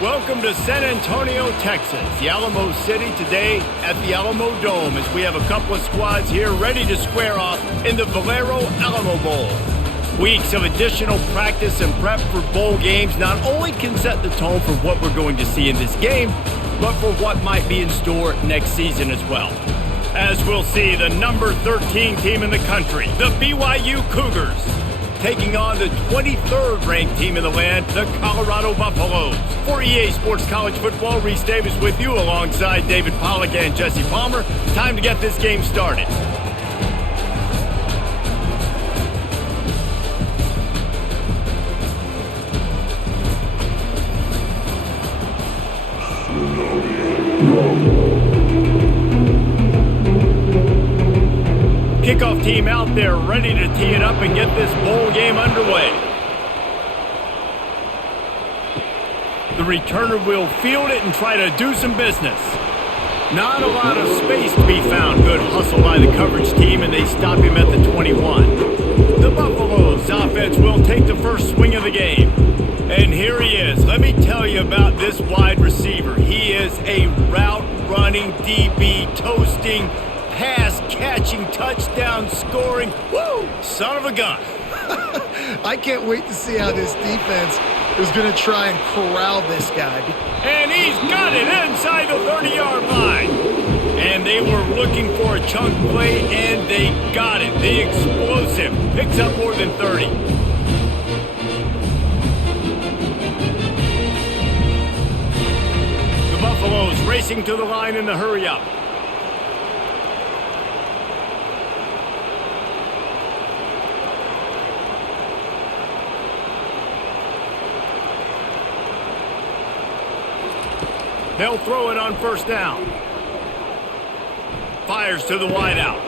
Welcome to San Antonio, Texas, the Alamo City today at the Alamo Dome as we have a couple of squads here ready to square off in the Valero Alamo Bowl. Weeks of additional practice and prep for bowl games not only can set the tone for what we're going to see in this game, but for what might be in store next season as well. As we'll see, the number 13 team in the country, the BYU Cougars, taking on the 23rd ranked team in the land, the Colorado Buffaloes. For EA Sports College Football, Reese Davis with you alongside David Pollack and Jesse Palmer. Time to get this game started. Kickoff team out there ready to tee it up and get this bowl game underway. The returner will field it and try to do some business. Not a lot of space to be found. Good hustle by the coverage team, and they stop him at the 21. The Buffaloes offense will take the first swing of the game. And here he is. Let me tell you about this wide receiver. He is a route-running DB, toasting, pass-catching, touchdown-scoring, woo, son of a gun. I can't wait to see how this defense is going to try and corral this guy. And he's got it inside the 30-yard line. And they were looking for a chunk play, and they got it. The explosive picks up more than 30. The Buffaloes racing to the line in the hurry-up. They'll throw it on first down. Fires to the wideout.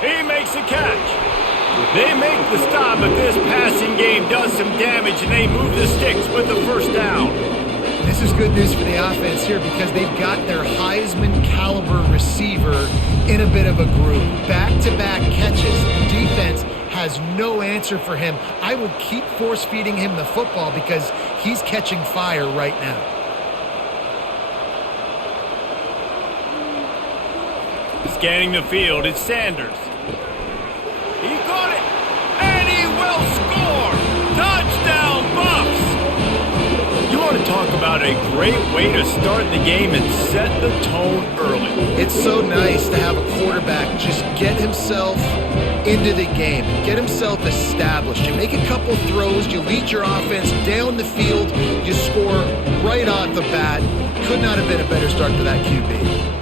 He makes a catch. They make the stop, but this passing game does some damage, and they move the sticks with the first down. This is good news for the offense here because they've got their Heisman caliber receiver in a bit of a groove. Back-to-back catches. The defense has no answer for him. I will keep force-feeding him the football because he's catching fire right now. Scanning the field, it's Sanders. He caught it, and he will score! Touchdown, Buffs! You want to talk about a great way to start the game and set the tone early. It's so nice to have a quarterback just get himself into the game, get himself established. You make a couple throws, you lead your offense down the field, you score right off the bat. Could not have been a better start for that QB.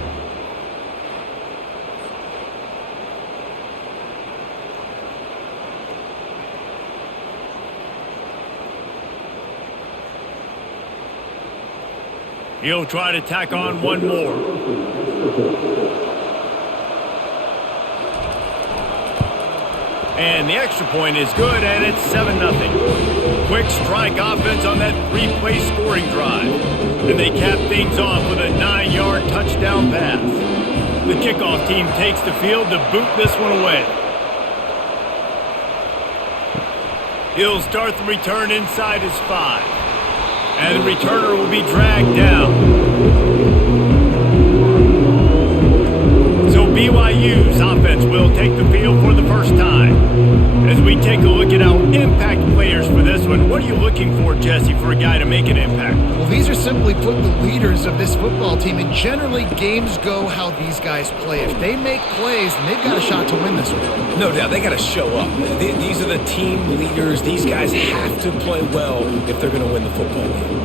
He'll try to tack on one more. And the extra point is good, and it's 7-0. Quick strike offense on that three-play scoring drive. And they cap things off with a 9-yard touchdown pass. The kickoff team takes the field to boot this one away. He'll start the return inside his 5. And the returner will be dragged down. So BYU's offense will take the field for the first time. As we take a look at our impact players for this one, what are you looking for, Jesse, for a guy to make an impact? Well, these are simply put the leaders of this football team, and generally games go how these guys play. If they make plays, then they've got a shot to win this one. No doubt, they got to show up. These are the team leaders. These guys have to play well if they're going to win the football game.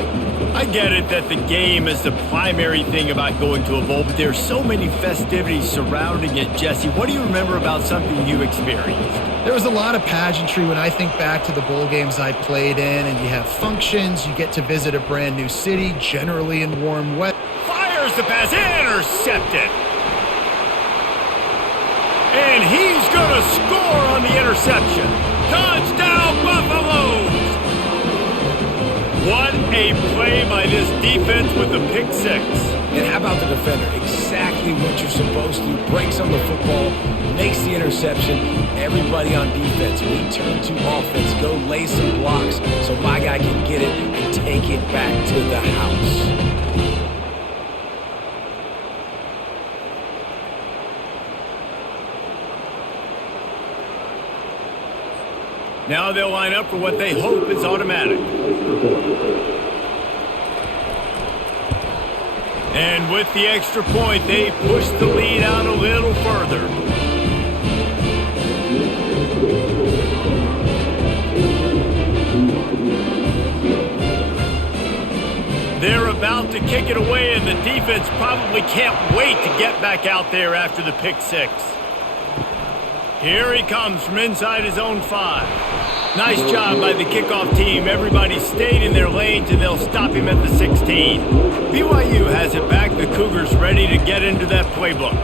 I get it that the game is the primary thing about going to a bowl, but there's so many festivities surrounding it. Jesse, what do you remember about something you experienced? There was a lot of pageantry when I think back to the bowl games I played in, and you have functions, you get to visit a brand new city, generally in warm weather. Fires the pass, intercepted. And he's going to score on the interception. Touchdown, Buffaloes! What a play by this defense with the pick six. And how about the defender? Exactly what you're supposed to. Breaks on the football, makes the interception. Everybody on defense, we turn to offense. Go lay some blocks so my guy can get it and take it back to the house. Now they'll line up for what they hope is automatic. And with the extra point, they push the lead out a little further. They're about to kick it away, and the defense probably can't wait to get back out there after the pick six. Here he comes from inside his own 5. Nice job by the kickoff team. Everybody stayed in their lanes, and they'll stop him at the 16. BYU has it back. The Cougars ready to get into that playbook.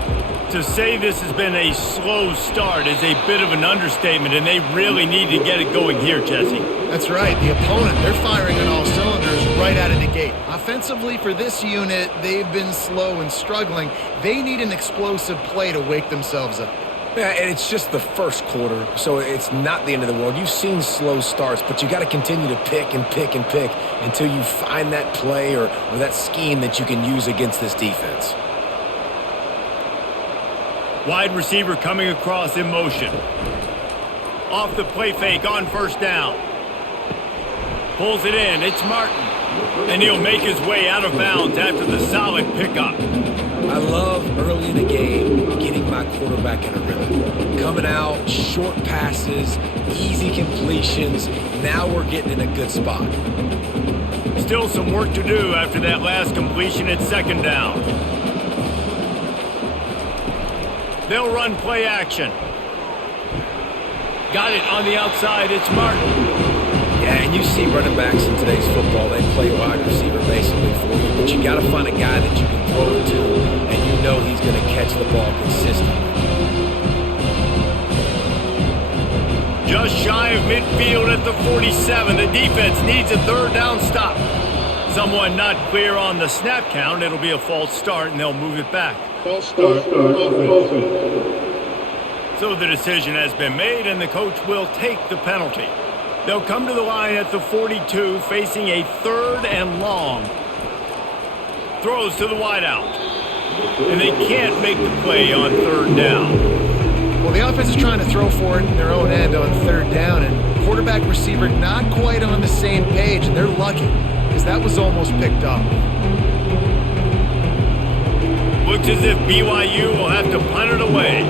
To say this has been a slow start is a bit of an understatement, and they really need to get it going here, Jesse. That's right. The opponent, they're firing on all cylinders right out of the gate. Offensively for this unit, they've been slow and struggling. They need an explosive play to wake themselves up. Yeah, and it's just the first quarter, so it's not the end of the world. You've seen slow starts, but you got to continue to pick and pick and pick until you find that play or that scheme that you can use against this defense. Wide receiver coming across in motion. Off the play fake on first down. Pulls it in. It's Martin. And he'll make his way out of bounds after the solid pickup. I love early in the game getting my quarterback in a rhythm. Coming out, short passes, easy completions. Now we're getting in a good spot. Still some work to do after that last completion at second down. They'll run play action. Got it on the outside. It's Martin. Yeah, and you see running backs in today's football, they play wide receiver basically for you, but you got to find a guy that you can throw it to, and you know he's going to catch the ball consistently. Just shy of midfield at the 47. The defense needs a third down stop. Someone not clear on the snap count. It'll be a false start, and they'll move it back. False start. So the decision has been made, and the coach will take the penalty. They'll come to the line at the 42, facing a third and long. Throws to the wideout. And they can't make the play on third down. Well, the offense is trying to throw for it in their own end on third down, and quarterback receiver not quite on the same page, and they're lucky because that was almost picked up. Looks as if BYU will have to punt it away.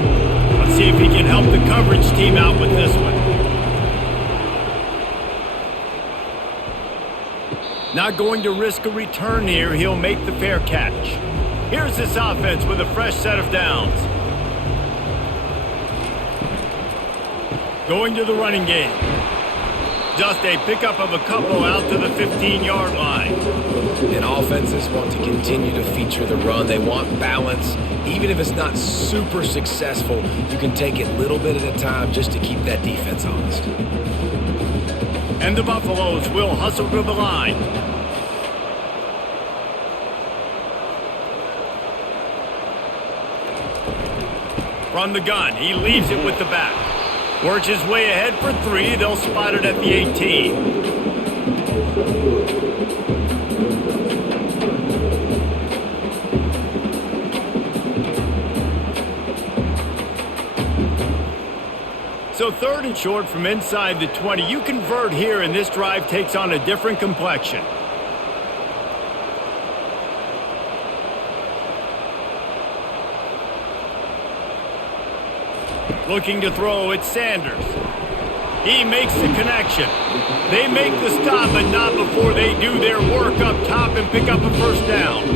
Let's see if he can help the coverage team out with this one. Not going to risk a return here. He'll make the fair catch. Here's this offense with a fresh set of downs. Going to the running game. Just a pickup of a couple out to the 15-yard line. And offenses want to continue to feature the run. They want balance. Even if it's not super successful, you can take it a little bit at a time just to keep that defense honest. And the Buffaloes will hustle to the line. From the gun, he leaves it with the back. Works his way ahead for 3. They'll spot it at the 18. So third and short from inside the 20. You convert here, and this drive takes on a different complexion. Looking to throw, it's Sanders. He makes the connection. They make the stop, but not before they do their work up top and pick up a first down.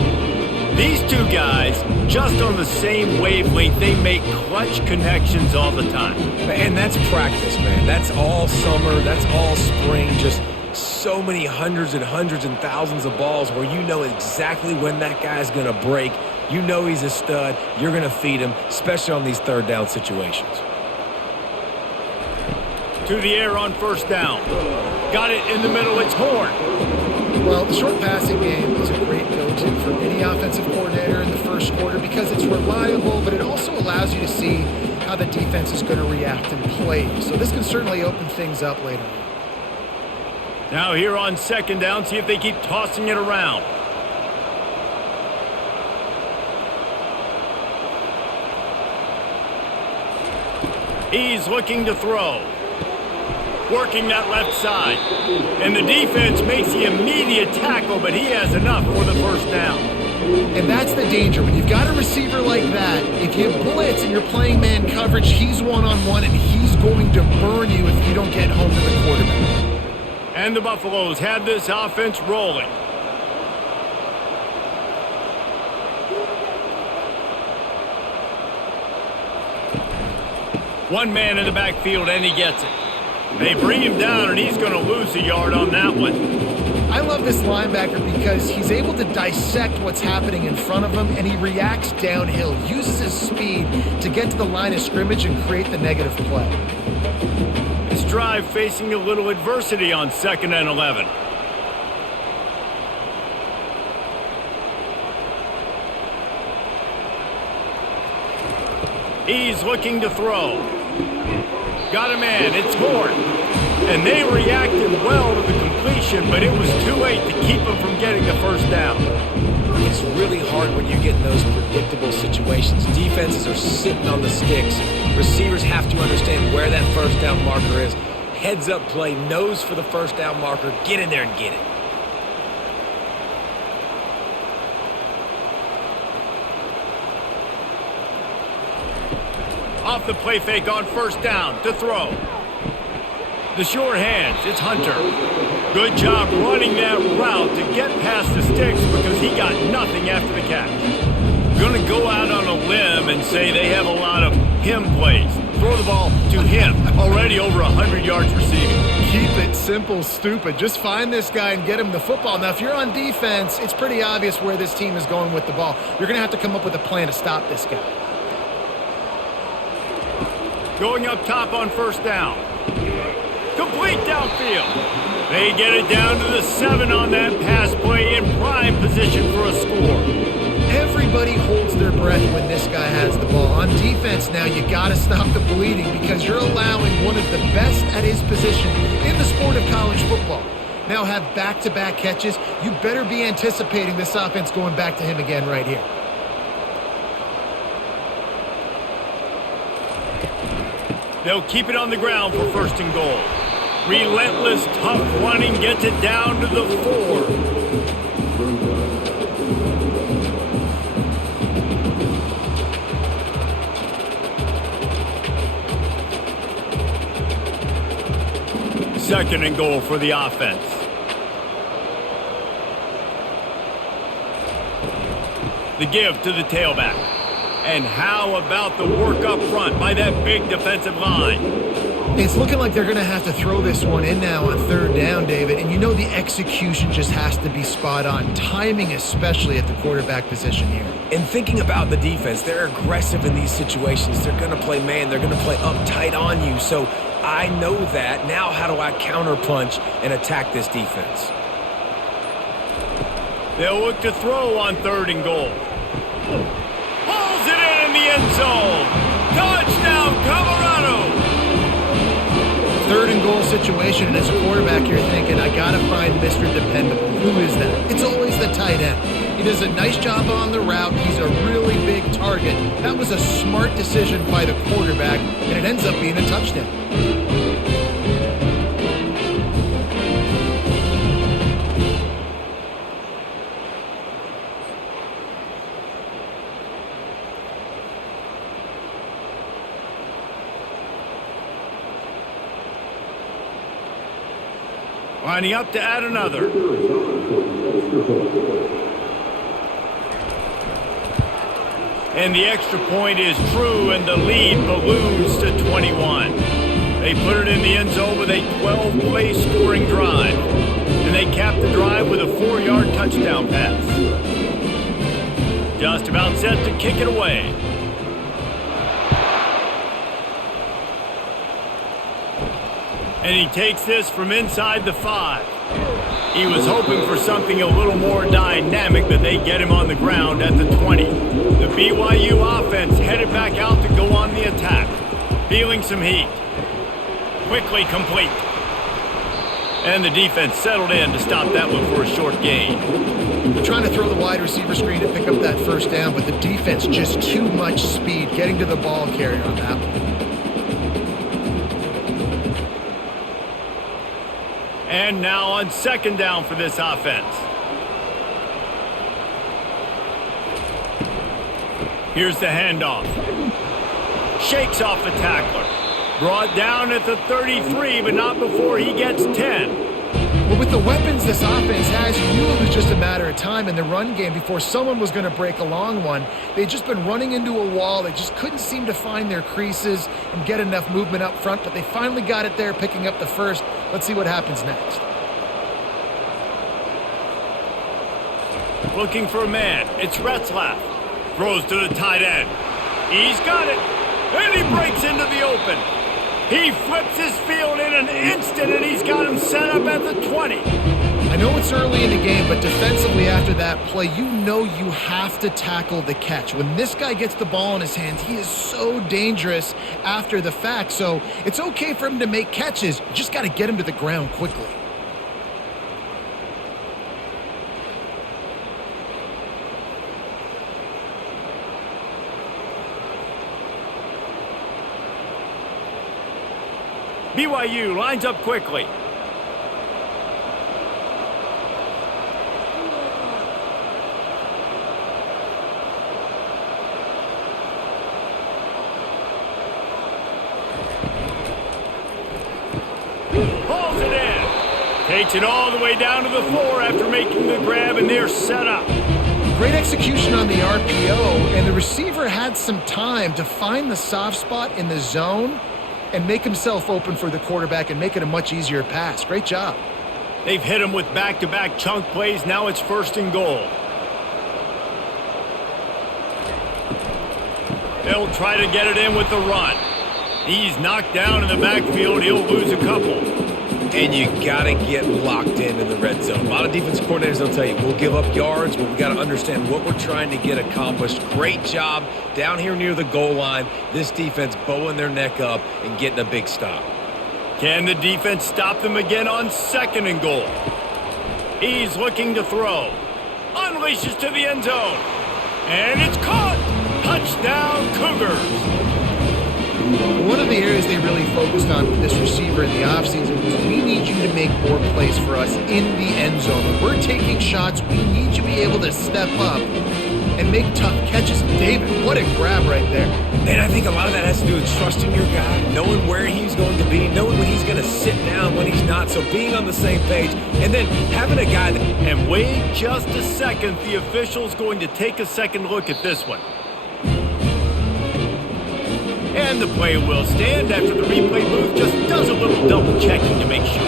These two guys, just on the same wavelength, they make clutch connections all the time. And that's practice, man. That's all summer. That's all spring. Just so many hundreds and thousands of balls where you know exactly when that guy's going to break. You know he's a stud. You're going to feed him, especially on these third down situations. To the air on first down. Got it in the middle. It's Horn. Well, the short passing game is a great go-to for any offensive coordinator. first quarter because it's reliable, but it also allows you to see how the defense is going to react and play. So this can certainly open things up later. Now here on second down, see if they keep tossing it around. He's looking to throw. Working that left side. And the defense makes the immediate tackle, but he has enough for the first down. And that's the danger. When you've got a receiver like that, if you blitz and you're playing man coverage, he's one-on-one, and he's going to burn you if you don't get home to the quarterback. And the Buffaloes have this offense rolling. One man in the backfield, and he gets it. They bring him down, and he's going to lose a yard on that one. I love this linebacker because he's able to dissect what's happening in front of him, and he reacts downhill, uses his speed to get to the line of scrimmage and create the negative play. This drive facing a little adversity on 2nd and 11. He's looking to throw. Got a man, it's Gordon. And they reacted well to the completion, but it was too late to keep him from getting the first down. It's really hard when you get in those predictable situations. Defenses are sitting on the sticks. Receivers have to understand where that first down marker is. Heads up play, nose for the first down marker. Get in there and get it. Off the play fake on first down to throw. The short hands, it's Hunter. Good job running that route to get past the sticks because he got nothing after the catch. Going to go out on a limb and say they have a lot of him plays. Throw the ball to him, already over 100 yards receiving. Keep it simple, stupid. Just find this guy and get him the football. Now, if you're on defense, it's pretty obvious where this team is going with the ball. You're going to have to come up with a plan to stop this guy. Going up top on first down. Complete downfield. They get it down to the 7 on that pass play in prime position for a score. Everybody holds their breath when this guy has the ball. On defense now, you got to stop the bleeding because you're allowing one of the best at his position in the sport of college football. Now have back-to-back catches. You better be anticipating this offense going back to him again right here. They'll keep it on the ground for 1st and goal. Relentless, tough running gets it down to the 4. Second and goal for the offense. The give to the tailback. And how about the work up front by that big defensive line? It's looking like they're going to have to throw this one in now on 3rd down, David. And you know the execution just has to be spot on. Timing especially at the quarterback position here. And thinking about the defense, they're aggressive in these situations. They're going to play man. They're going to play up tight on you. So I know that. Now how do I counterpunch and attack this defense? They'll look to throw on 3rd and goal. Pulls it in the end zone. Touchdown, Colorado. 3rd and goal situation, and as a quarterback, you're thinking, I got to find Mr. Dependable. Who is that? It's always the tight end. He does a nice job on the route. He's a really big target. That was a smart decision by the quarterback, and it ends up being a touchdown. Lining up to add another. And the extra point is true, and the lead balloons to 21. They put it in the end zone with a 12-play scoring drive. And they cap the drive with a 4-yard touchdown pass. Just about set to kick it away. And he takes this from inside the 5. He was hoping for something a little more dynamic, but they get him on the ground at the 20. The BYU offense headed back out to go on the attack. Feeling some heat. Quickly complete. And the defense settled in to stop that one for a short gain. They're trying to throw the wide receiver screen to pick up that first down, but the defense just too much speed getting to the ball carrier on that one. And now on second down for this offense. Here's the handoff. Shakes off the tackler. Brought down at the 33, but not before he gets 10. Well, with the weapons this offense has, you knew it was just a matter of time in the run game before someone was going to break a long one. They'd just been running into a wall. They just couldn't seem to find their creases and get enough movement up front, but they finally got it there, picking up the first. Let's see what happens next. Looking for a man. It's Retzlaff. Throws to the tight end. He's got it. And he breaks into the open. He flips his field in an instant, and he's got him set up at the 20. I know it's early in the game, but defensively after that play, you know you have to tackle the catch. When this guy gets the ball in his hands, he is so dangerous after the fact. So it's okay for him to make catches. You just got to get him to the ground quickly. BYU lines up quickly. Hauls it in. Takes it all the way down to the floor after making the grab, and they're set up. Great execution on the RPO, and the receiver had some time to find the soft spot in the zone and make himself open for the quarterback and make it a much easier pass. Great job. They've hit him with back-to-back chunk plays. Now it's 1st and goal. They'll try to get it in with the run. He's knocked down in the backfield. He'll lose a couple. And you got to get locked in the red zone. A lot of defense coordinators will tell you, we'll give up yards, but we got to understand what we're trying to get accomplished. Great job down here near the goal line. This defense bowing their neck up and getting a big stop. Can the defense stop them again on 2nd and goal? He's looking to throw. Unleashes to the end zone. And it's caught. Touchdown, Cougars. One of the areas they really focused on with this receiver in the offseason was we need you to make more plays for us in the end zone. When we're taking shots, we need you to be able to step up and make tough catches. David, what a grab right there. And I think a lot of that has to do with trusting your guy, knowing where he's going to be, knowing when he's going to sit down, when he's not. So being on the same page, and then having a guy that... And wait just a second. The official's going to take a second look at this one. And the play will stand after the replay booth just does a little double checking to make sure.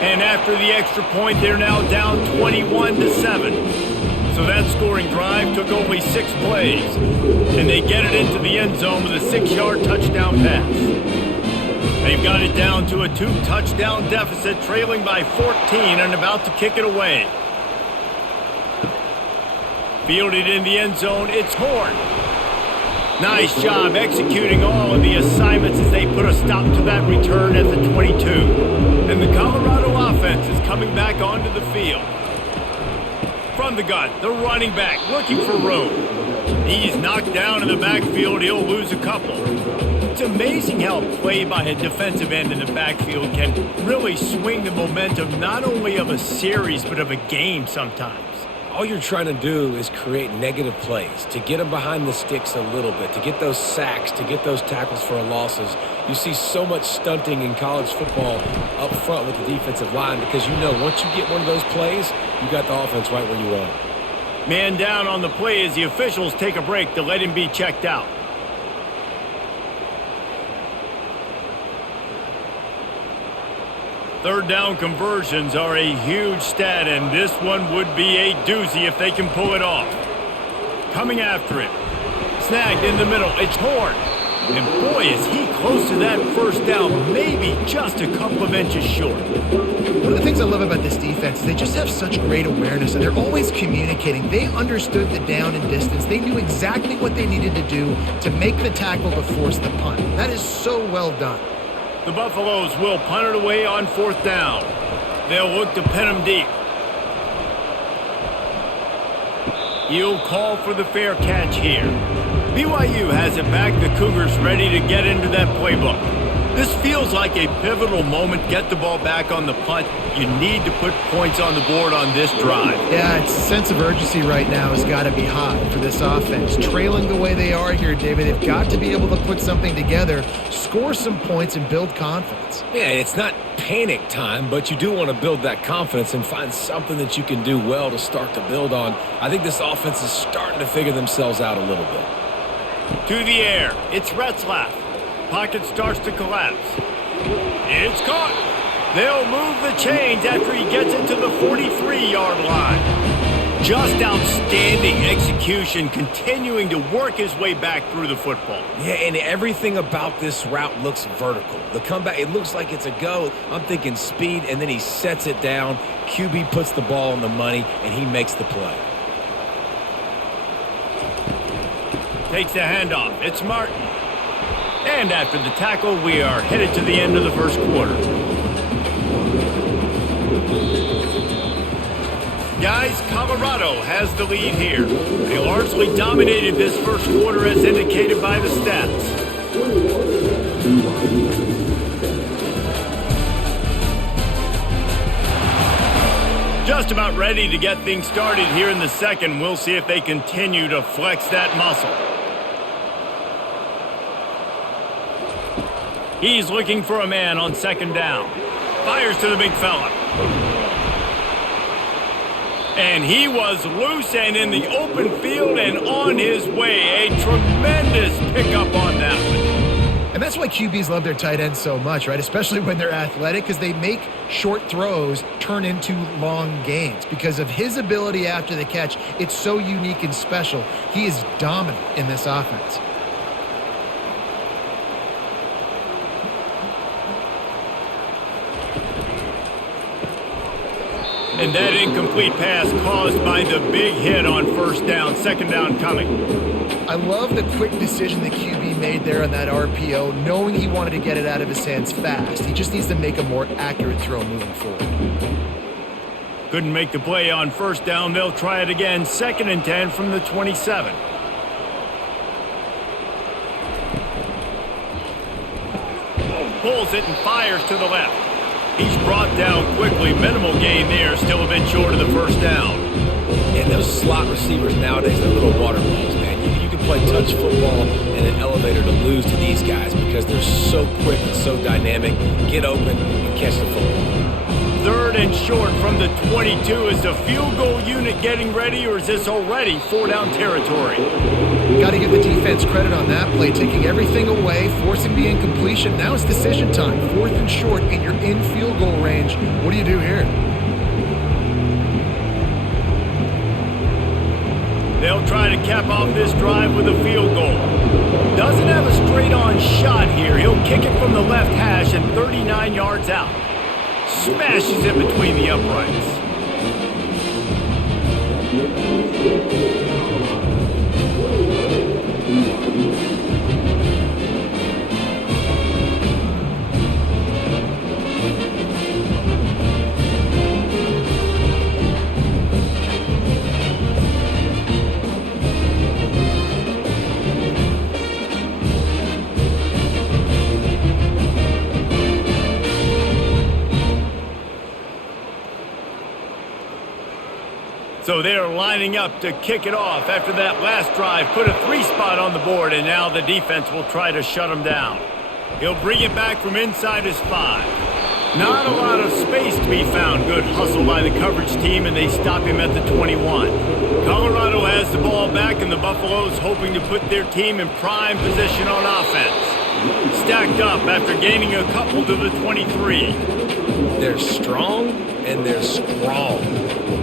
And after the extra point, they're now down 21-7. So that scoring drive took only 6 plays. And they get it into the end zone with a 6-yard touchdown pass. They've got it down to a 2-touchdown deficit, trailing by 14 and about to kick it away. Fielded in the end zone, it's Horn. Nice job executing all of the assignments as they put a stop to that return at the 22. And the Colorado offense is coming back onto the field. From the gun, the running back looking for room. He's knocked down in the backfield. He'll lose a couple. It's amazing how play by a defensive end in the backfield can really swing the momentum not only of a series but of a game sometimes. All you're trying to do is create negative plays, to get them behind the sticks a little bit, to get those sacks, to get those tackles for losses. You see so much stunting in college football up front with the defensive line because you know once you get one of those plays, you got the offense right where you want it. Man down on the play as the officials take a break to let him be checked out. Third down conversions are a huge stat, and this one would be a doozy if they can pull it off. Coming after it. Snagged in the middle. It's Horn. And boy, is he close to that first down, maybe just a couple of inches short. One of the things I love about this defense is they just have such great awareness, and they're always communicating. They understood the down and distance. They knew exactly what they needed to do to make the tackle to force the punt. That is so well done. The Buffaloes will punt it away on 4th down. They'll look to pin him deep. He'll call for the fair catch here. BYU has it back. The Cougars ready to get into that playbook. This feels like a pivotal moment. Get the ball back on the punt. You need to put points on the board on this drive. Yeah, its sense of urgency right now has got to be high for this offense. Trailing the way they are here, David, they've got to be able to put something together, score some points, and build confidence. Yeah, it's not panic time, but you do want to build that confidence and find something that you can do well to start to build on. I think this offense is starting to figure themselves out a little bit. To the air. It's Retzlaff. Pocket starts to collapse. It's caught. They'll move the chains after he gets into the 43-yard line. Just outstanding execution, continuing to work his way back through the football. Yeah, and everything about this route looks vertical. The comeback, it looks like it's a go. I'm thinking speed, and then he sets it down. QB puts the ball on the money, and he makes the play. Takes the handoff. It's Martin. And after the tackle, we are headed to the end of the first quarter. Guys, Colorado has the lead here. They largely dominated this first quarter as indicated by the stats. Just about ready to get things started here in the second. We'll see if they continue to flex that muscle. He's looking for a man on 2nd down. Fires to the big fella. And he was loose and in the open field and on his way. A tremendous pickup on that one. And that's why QBs love their tight ends so much, right? Especially when they're athletic, because they make short throws turn into long gains. Because of his ability after the catch, it's so unique and special. He is dominant in this offense. And that incomplete pass caused by the big hit on 1st down. 2nd down coming. I love the quick decision the QB made there on that RPO, knowing he wanted to get it out of his hands fast. He just needs to make a more accurate throw moving forward. Couldn't make the play on 1st down. They'll try it again. 2nd and 10 from the 27. Pulls it and fires to the left. He's brought down quickly. Minimal gain there. Still a bit short of the 1st down. And those slot receivers nowadays, they're little water balls, man. You can play touch football in an elevator to lose to these guys because they're so quick and so dynamic. Get open and catch the football. 3rd and short from the 22. Is the field goal unit getting ready, or is this already 4-down territory? Got to give the defense credit on that play, taking everything away, forcing the incompletion. Now it's decision time. 4th and short, and you're in field goal range. What do you do here? They'll try to cap off this drive with a field goal. Doesn't have a straight-on shot here. He'll kick it from the left hash and 39 yards out. Smashes it between the uprights. So they're lining up to kick it off after that last drive. Put a 3-spot on the board, and now the defense will try to shut him down. He'll bring it back from inside his 5. Not a lot of space to be found. Good hustle by the coverage team, and they stop him at the 21. Colorado has the ball back, and the Buffaloes hoping to put their team in prime position on offense. Stacked up after gaining a couple to the 23. They're strong and they're strong.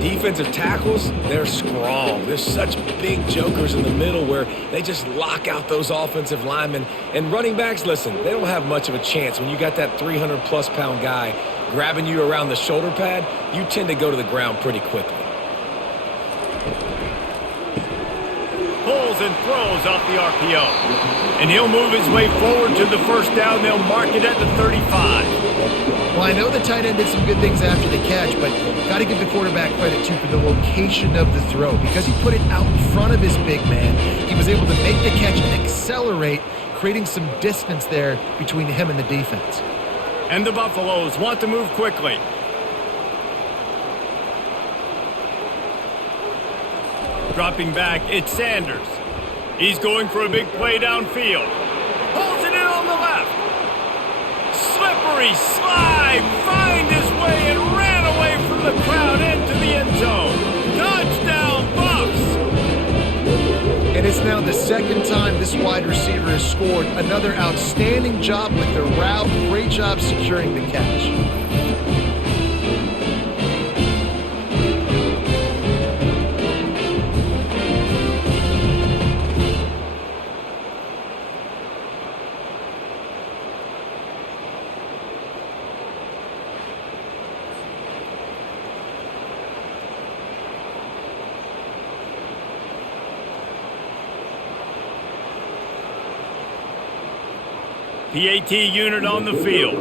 defensive tackles, they're strong. There's such big jokers in the middle where they just lock out those offensive linemen. And running backs, listen, they don't have much of a chance. When you got that 300-plus pound guy grabbing you around the shoulder pad, you tend to go to the ground pretty quickly. Pulls and throws off the RPO. And he'll move his way forward to the first down. They'll mark it at the 35. Well, I know the tight end did some good things after the catch, but got to give the quarterback credit, too, for the location of the throw. Because he put it out in front of his big man, he was able to make the catch and accelerate, creating some distance there between him and the defense. And the Buffaloes want to move quickly. Dropping back, it's Sanders. He's going for a big play downfield. Pulls it in on the left. Slippery slide, find his way and ran away from the crowd into the end zone. Touchdown, Buffs! And it's now the second time this wide receiver has scored. Another outstanding job with the route. Great job securing the catch. PAT unit on the field.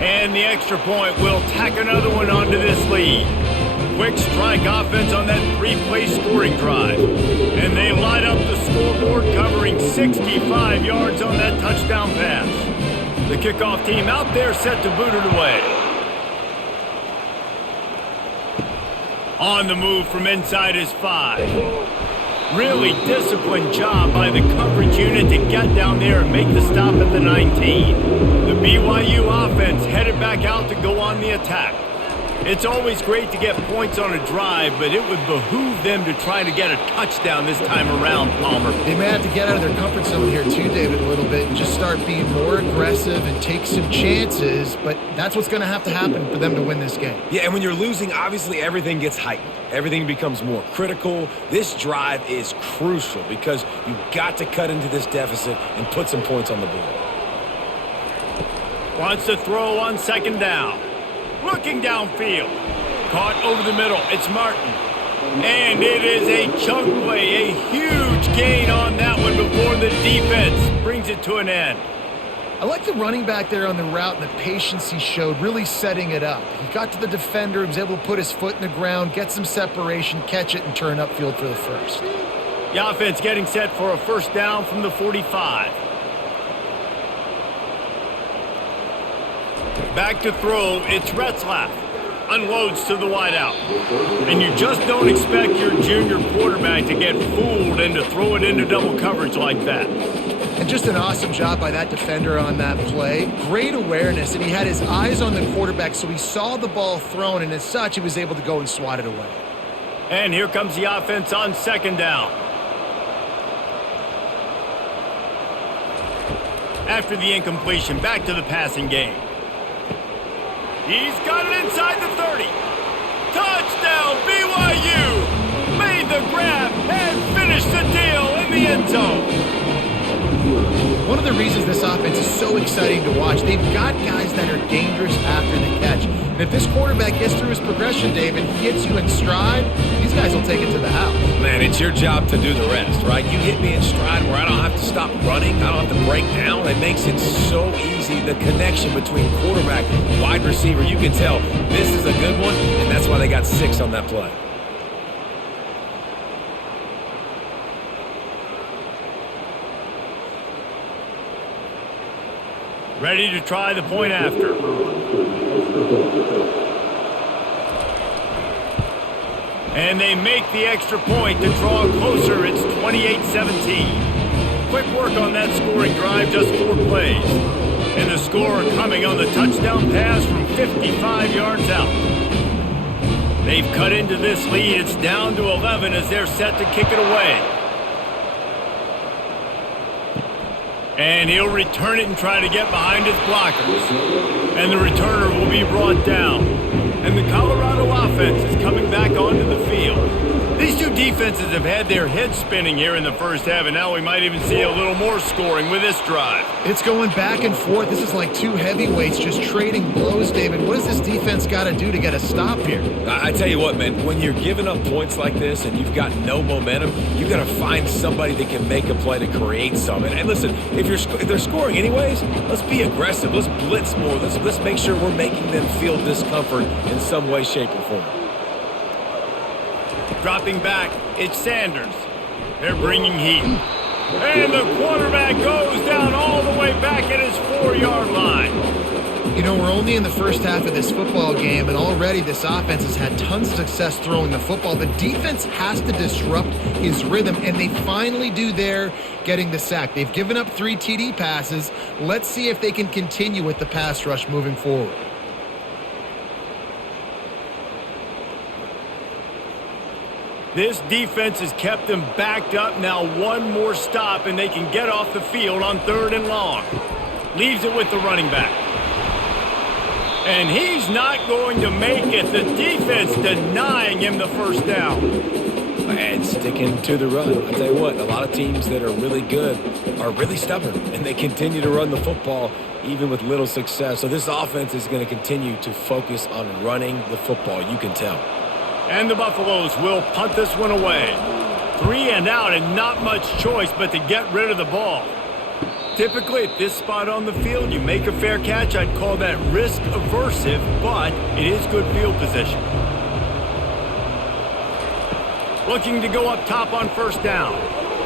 And the extra point will tack another one onto this lead. Quick strike offense on that three-play scoring drive. And they light up the scoreboard, covering 65 yards on that touchdown pass. The kickoff team out there set to boot it away. On the move from inside his 5. Really disciplined job by the coverage unit to get down there and make the stop at the 19. The BYU offense headed back out to go on the attack. It's always great to get points on a drive, but it would behoove them to try to get a touchdown this time around, Palmer. They may have to get out of their comfort zone here too, David, a little bit and just start being more aggressive and take some chances, but that's what's going to happen for them to win this game. Yeah, and when you're losing, obviously everything gets heightened. Everything becomes more critical. This drive is crucial because you've got to cut into this deficit and put some points on the board. Wants to throw on second down. Looking downfield. Caught over the middle. It's Martin. And it is a chunk play. A huge gain on that one before the defense brings it to an end. I like the running back there on the route and the patience he showed, really setting it up. He got to the defender, he was able to put his foot in the ground, get some separation, catch it, and turn upfield for the first. The offense getting set for a first down from the 45. Back to throw, it's Retzlaff. Unloads to the wideout. And you just don't expect your junior quarterback to get fooled and to throw it into double coverage like that. And just an awesome job by that defender on that play. Great awareness, and he had his eyes on the quarterback, so he saw the ball thrown, and as such, he was able to go and swat it away. And here comes the offense on second down. After the incompletion, back to the passing game. He's got it inside the 30. Touchdown, BYU! Made the grab and finished the deal in the end zone. One of the reasons this offense is so exciting to watch, they've got guys that are dangerous after the catch. And if this quarterback gets through his progression, David, he hits you in stride, these guys will take it to the house. Man, it's your job to do the rest, right? You hit me in stride where I don't have to stop running. I don't have to break down. It makes it so easy. The connection between quarterback and wide receiver, you can tell this is a good one, and that's why they got 6 on that play. Ready to try the point after. And they make the extra point to draw closer. It's 28-17. Quick work on that scoring drive, just 4 plays. And the score coming on the touchdown pass from 55 yards out. They've cut into this lead. It's down to 11 as they're set to kick it away. And he'll return it and try to get behind his blockers. And the returner will be brought down. And the Colorado offense is coming back onto the field. These two defenses have had their heads spinning here in the first half, and now we might even see a little more scoring with this drive. It's going back and forth. This is like two heavyweights just trading blows, David. What does this defense got to do to get a stop here? I tell you what, man, when you're giving up points like this and you've got no momentum, you got to find somebody that can make a play to create some. And listen, if they're scoring anyways, let's be aggressive. Let's blitz more. Let's make sure we're making them feel discomfort in some way, shape, or form. Dropping back, it's Sanders. They're bringing heat. And the quarterback goes down all the way back at his 4-yard line. You know, we're only in the first half of this football game, and already this offense has had tons of success throwing the football. The defense has to disrupt his rhythm, and they finally do there, getting the sack. They've given up 3 TD passes. Let's see if they can continue with the pass rush moving forward. This defense has kept them backed up. Now one more stop, and they can get off the field on 3rd and long. Leaves it with the running back. And he's not going to make it. The defense denying him the first down. And sticking to the run. I'll tell you what, a lot of teams that are really good are really stubborn, and they continue to run the football even with little success. So this offense is going to continue to focus on running the football. You can tell. And the Buffaloes will punt this one away. 3 and out, and not much choice but to get rid of the ball. Typically at this spot on the field, you make a fair catch. I'd call that risk aversive, but it is good field position. Looking to go up top on 1st down.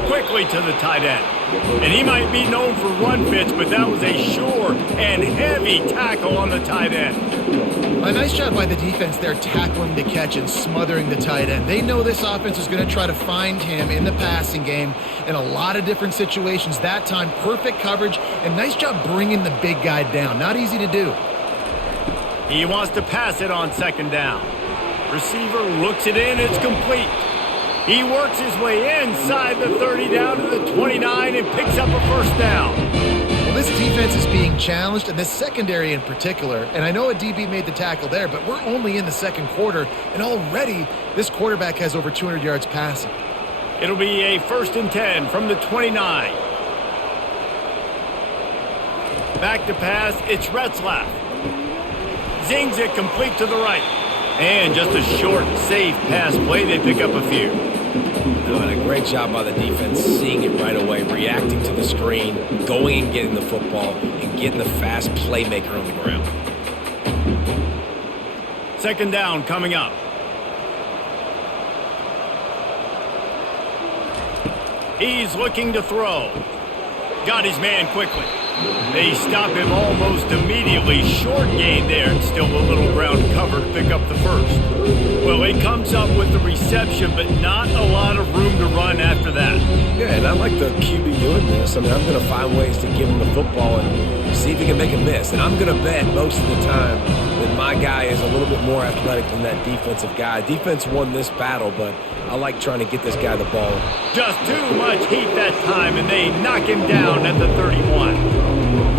Quickly to the tight end. And he might be known for run fits, but that was a sure and heavy tackle on the tight end. A nice job by the defense there, tackling the catch and smothering the tight end. They know this offense is going to try to find him in the passing game in a lot of different situations. That time, perfect coverage, and nice job bringing the big guy down. Not easy to do. He wants to pass it on 2nd down. Receiver looks it in, it's complete. He works his way inside the 30 down to the 29 and picks up a 1st down. Well, this defense is being challenged, and this secondary in particular. And I know a DB made the tackle there, but we're only in the 2nd quarter, and already this quarterback has over 200 yards passing. It'll be a 1st and 10 from the 29. Back to pass, it's Retzlaff. Zings it complete to the right. And just a short, safe pass play. They pick up a few. Doing a great job by the defense, seeing it right away, reacting to the screen, going and getting the football, and getting the fast playmaker on the ground. 2nd down coming up. He's looking to throw. Got his man quickly. They stop him almost immediately. Short gain there, and still a little ground cover to pick up the 1st. Well, he comes up with the reception, but not a lot of room to run after that. Yeah, and I like the QB doing this. I mean, I'm going to find ways to give him the football and see if he can make a miss. And I'm going to bet most of the time that my guy is a little bit more athletic than that defensive guy. Defense won this battle, but I like trying to get this guy the ball. Just too much heat that time, and they knock him down at the 31.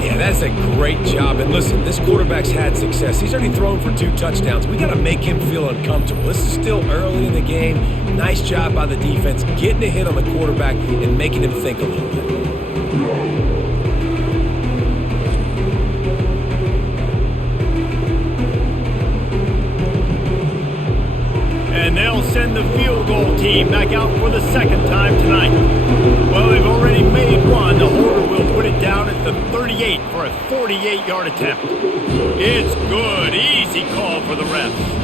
Yeah, that's a great job. And listen, this quarterback's had success. He's already thrown for 2 touchdowns. We got to make him feel uncomfortable. This is still early in the game. Nice job by the defense, getting a hit on the quarterback and making him think a little bit. And they'll send the field goal team back out for the 2nd time tonight. Well, they've already made one. The holder will put it down at the 38 for a 48-yard attempt. It's good. Easy call for the refs.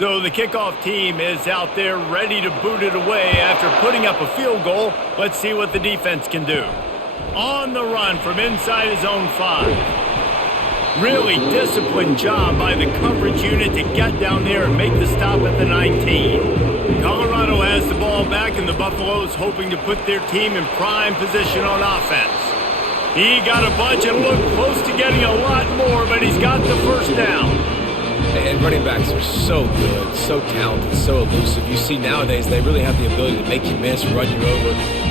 So the kickoff team is out there ready to boot it away after putting up a field goal. Let's see what the defense can do. On the run from inside his own 5. Really disciplined job by the coverage unit to get down there and make the stop at the 19. Colorado has the ball back, and the Buffaloes hoping to put their team in prime position on offense. He got a bunch and looked close to getting a lot more, but he's got the first down. And running backs are so good, so talented, so elusive. You see nowadays they really have the ability to make you miss, run you over.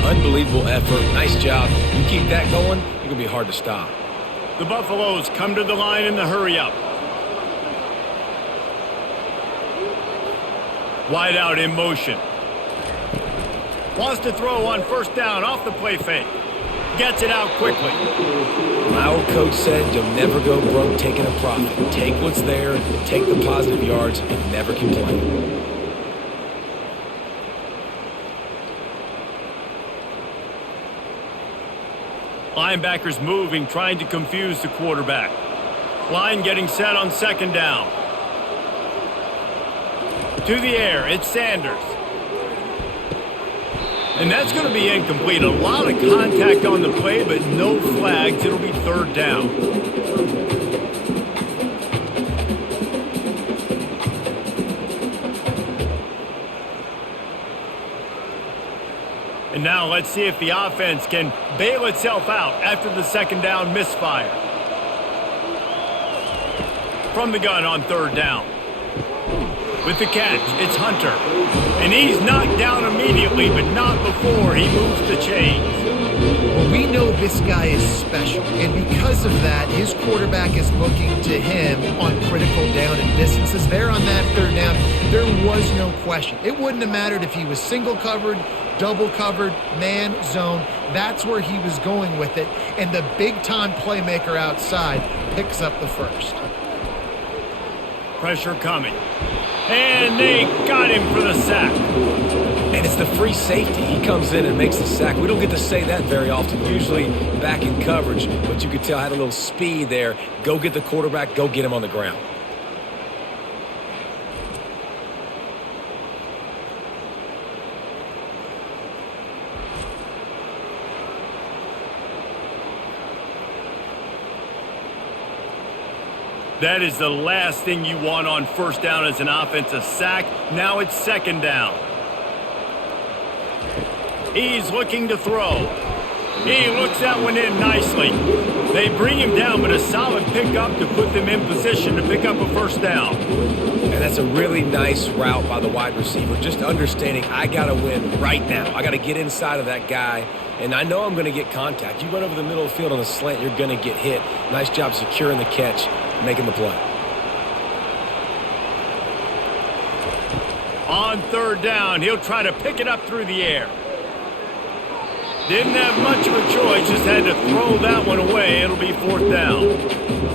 Unbelievable effort. Nice job. You keep that going, you're going to be hard to stop. The Buffaloes come to the line in the hurry-up. Wide out in motion. Wants to throw on first down off the play fake. Gets it out quickly. My old coach said you'll never go broke taking a profit. Take what's there, take the positive yards, and never complain. Linebackers moving, trying to confuse the quarterback. Line getting set on second down. To the air, it's Sanders. And that's going to be incomplete. A lot of contact on the play, but no flags. It'll be third down. And now let's see if the offense can bail itself out after the second down misfire. From the gun on third down. With the catch, it's Hunter. And he's knocked down immediately, but not before he moves the chains. Well, we know this guy is special, and because of that, his quarterback is looking to him on critical down and distances. There on that third down, there was no question. It wouldn't have mattered if he was single covered, double covered, man, zone. That's where he was going with it, and the big-time playmaker outside picks up the first. Pressure coming. And they got him for the sack. And it's the free safety. He comes in and makes the sack. We don't get to say that very often, usually back in coverage, but you could tell had a little speed there. Go get the quarterback, go get him on the ground. That is the last thing you want on first down as an offensive sack. Now it's second down. He's looking to throw. He looks that one in nicely. They bring him down, but a solid pickup to put them in position to pick up a first down. And that's a really nice route by the wide receiver. Just understanding I got to win right now. I got to get inside of that guy. And I know I'm going to get contact. You run over the middle of the field on a slant, you're going to get hit. Nice job securing the catch, making the play. On third down, he'll try to pick it up through the air. Didn't have much of a choice, just had to throw that one away. It'll be fourth down.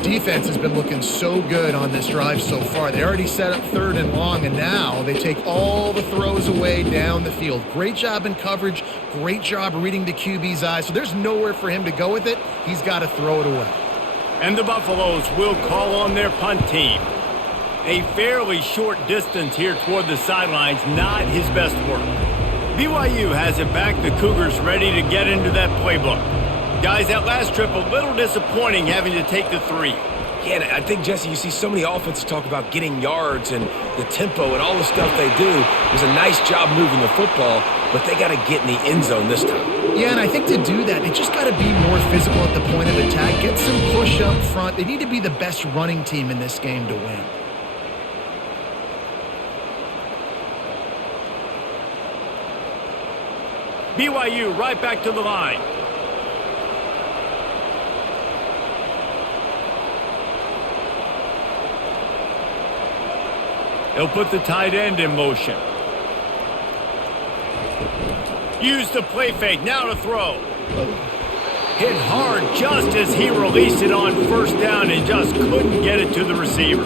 Defense has been looking so good on this drive so far. They already set up third and long, and now they take all the throws away down the field. Great job in coverage, great job reading the QB's eyes. So there's nowhere for him to go with it. He's got to throw it away. And the Buffaloes will call on their punt team. A fairly short distance here toward the sidelines, not his best work. BYU has it back. The Cougars ready to get into that playbook. Guys, that last trip, a little disappointing having to take the 3. Yeah, and I think, Jesse, you see so many offenses talk about getting yards and the tempo and all the stuff they do. It was a nice job moving the football, but they got to get in the end zone this time. Yeah, and I think to do that, they just got to be more physical at the point of attack, get some push up front. They need to be the best running team in this game to win. BYU right back to the line. They'll put the tight end in motion. Use the play fake, now to throw. Hit hard just as he released it on first down and just couldn't get it to the receiver.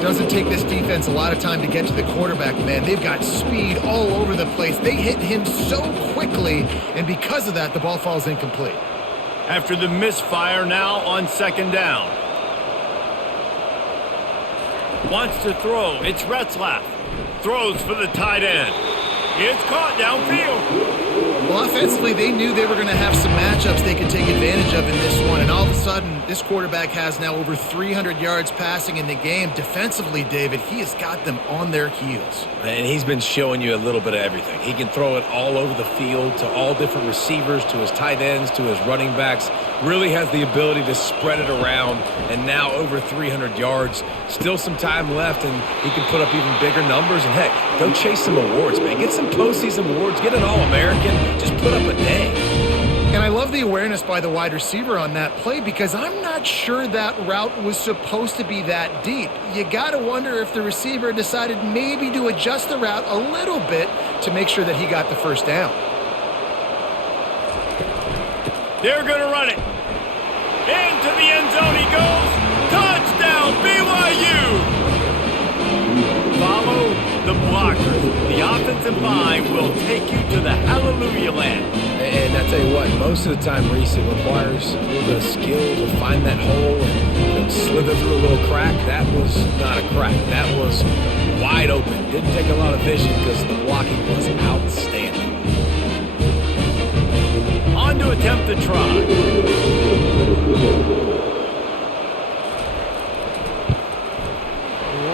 Doesn't take this defense a lot of time to get to the quarterback, man. They've got speed all over the place. They hit him so quickly, and because of that, the ball falls incomplete. After the misfire, now on second down. Wants to throw. It's Retzlaff. Throws for the tight end. It's caught downfield. Well, offensively, they knew they were going to have some matchups they could take advantage of in this one, and all of a sudden, this quarterback has now over 300 yards passing in the game. Defensively, David, he has got them on their heels. And he's been showing you a little bit of everything. He can throw it all over the field to all different receivers, to his tight ends, to his running backs. Really has the ability to spread it around, and now over 300 yards. Still some time left, and he can put up even bigger numbers. And, heck, go chase some awards, man. Get some postseason awards. Get an All-American. Just put up a day. And I love the awareness by the wide receiver on that play because I'm not sure that route was supposed to be that deep. You got to wonder if the receiver decided maybe to adjust the route a little bit to make sure that he got the first down. They're going to run it. Into the end zone he goes. Touchdown, BYU! Follow the blockers. The offensive line will take you to the hallelujah land. And I tell you what, most of the time, Reese, it requires a little bit of skill to find that hole and slither through a little crack. That was not a crack. That was wide open. Didn't take a lot of vision because the blocking was outstanding. On to attempt the try.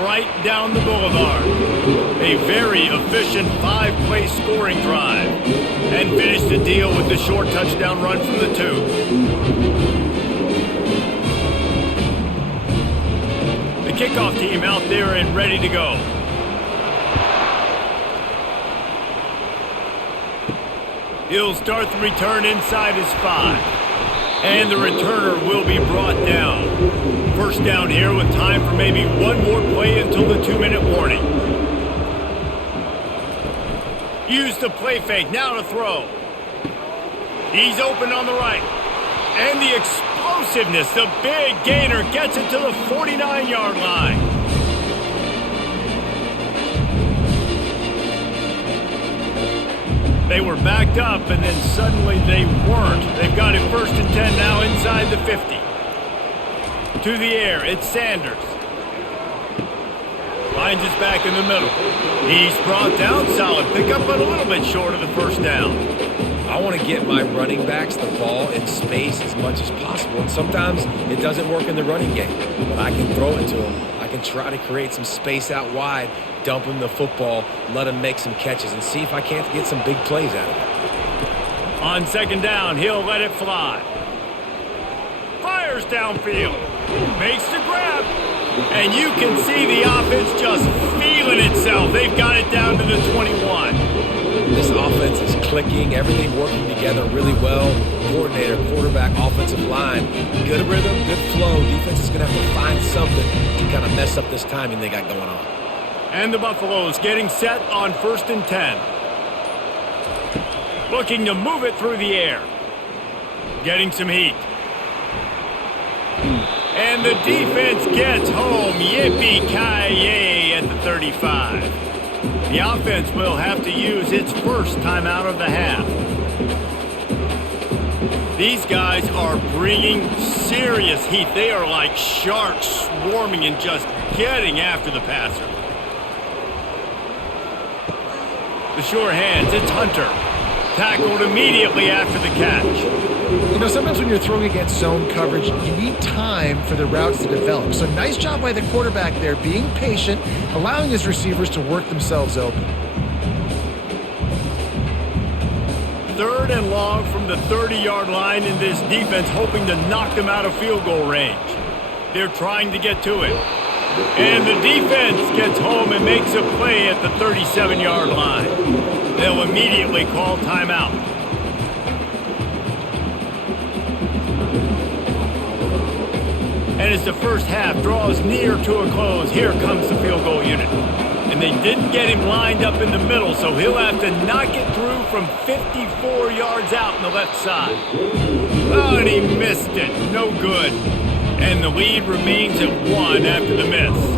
Right down the boulevard. A very efficient 5-play scoring drive. And finish the deal with the short touchdown run from the 2. The kickoff team out there and ready to go. He'll start the return inside his 5. And the returner will be brought down. First down here with time for maybe one more play until the 2-minute warning. Use the play fake, now to throw. He's open on the right. And the explosiveness, the big gainer gets it to the 49-yard line. They were backed up, and then suddenly they weren't. They've got it 1st and 10 now inside the 50. To the air, it's Sanders. Finds his back in the middle. He's brought down, solid pickup, but a little bit short of the first down. I want to get my running backs the ball in space as much as possible, and sometimes it doesn't work in the running game, but I can throw it to them. I can try to create some space out wide, dump him the football, let him make some catches, and see if I can't get some big plays out of it. On 2nd down, he'll let it fly. Fires downfield. Makes the grab. And you can see the offense just feeling itself. They've got it down to the 21. This offense is clicking, everything working together really well. Coordinator, quarterback, offensive line. Good rhythm, good flow. Defense is going to have to find something to kind of mess up this timing they got going on. And the Buffaloes getting set on 1st and 10. Looking to move it through the air. Getting some heat. And the defense gets home. Yippee-ki-yay at the 35. The offense will have to use its first timeout of the half. These guys are bringing serious heat. They are like sharks swarming and just getting after the passer. The sure hands, it's Hunter. Tackled immediately after the catch. You know, sometimes when you're throwing against zone coverage, you need time for the routes to develop. So nice job by the quarterback there, being patient, allowing his receivers to work themselves open. 3rd and long from the 30-yard line, in this defense hoping to knock them out of field goal range. They're trying to get to it. And the defense gets home and makes a play at the 37-yard line. They'll immediately call timeout. And as the first half draws near to a close, here comes the field goal unit. And they didn't get him lined up in the middle, so he'll have to knock it through from 54 yards out on the left side. Oh, and he missed it. No good. And the lead remains at 1 after the miss.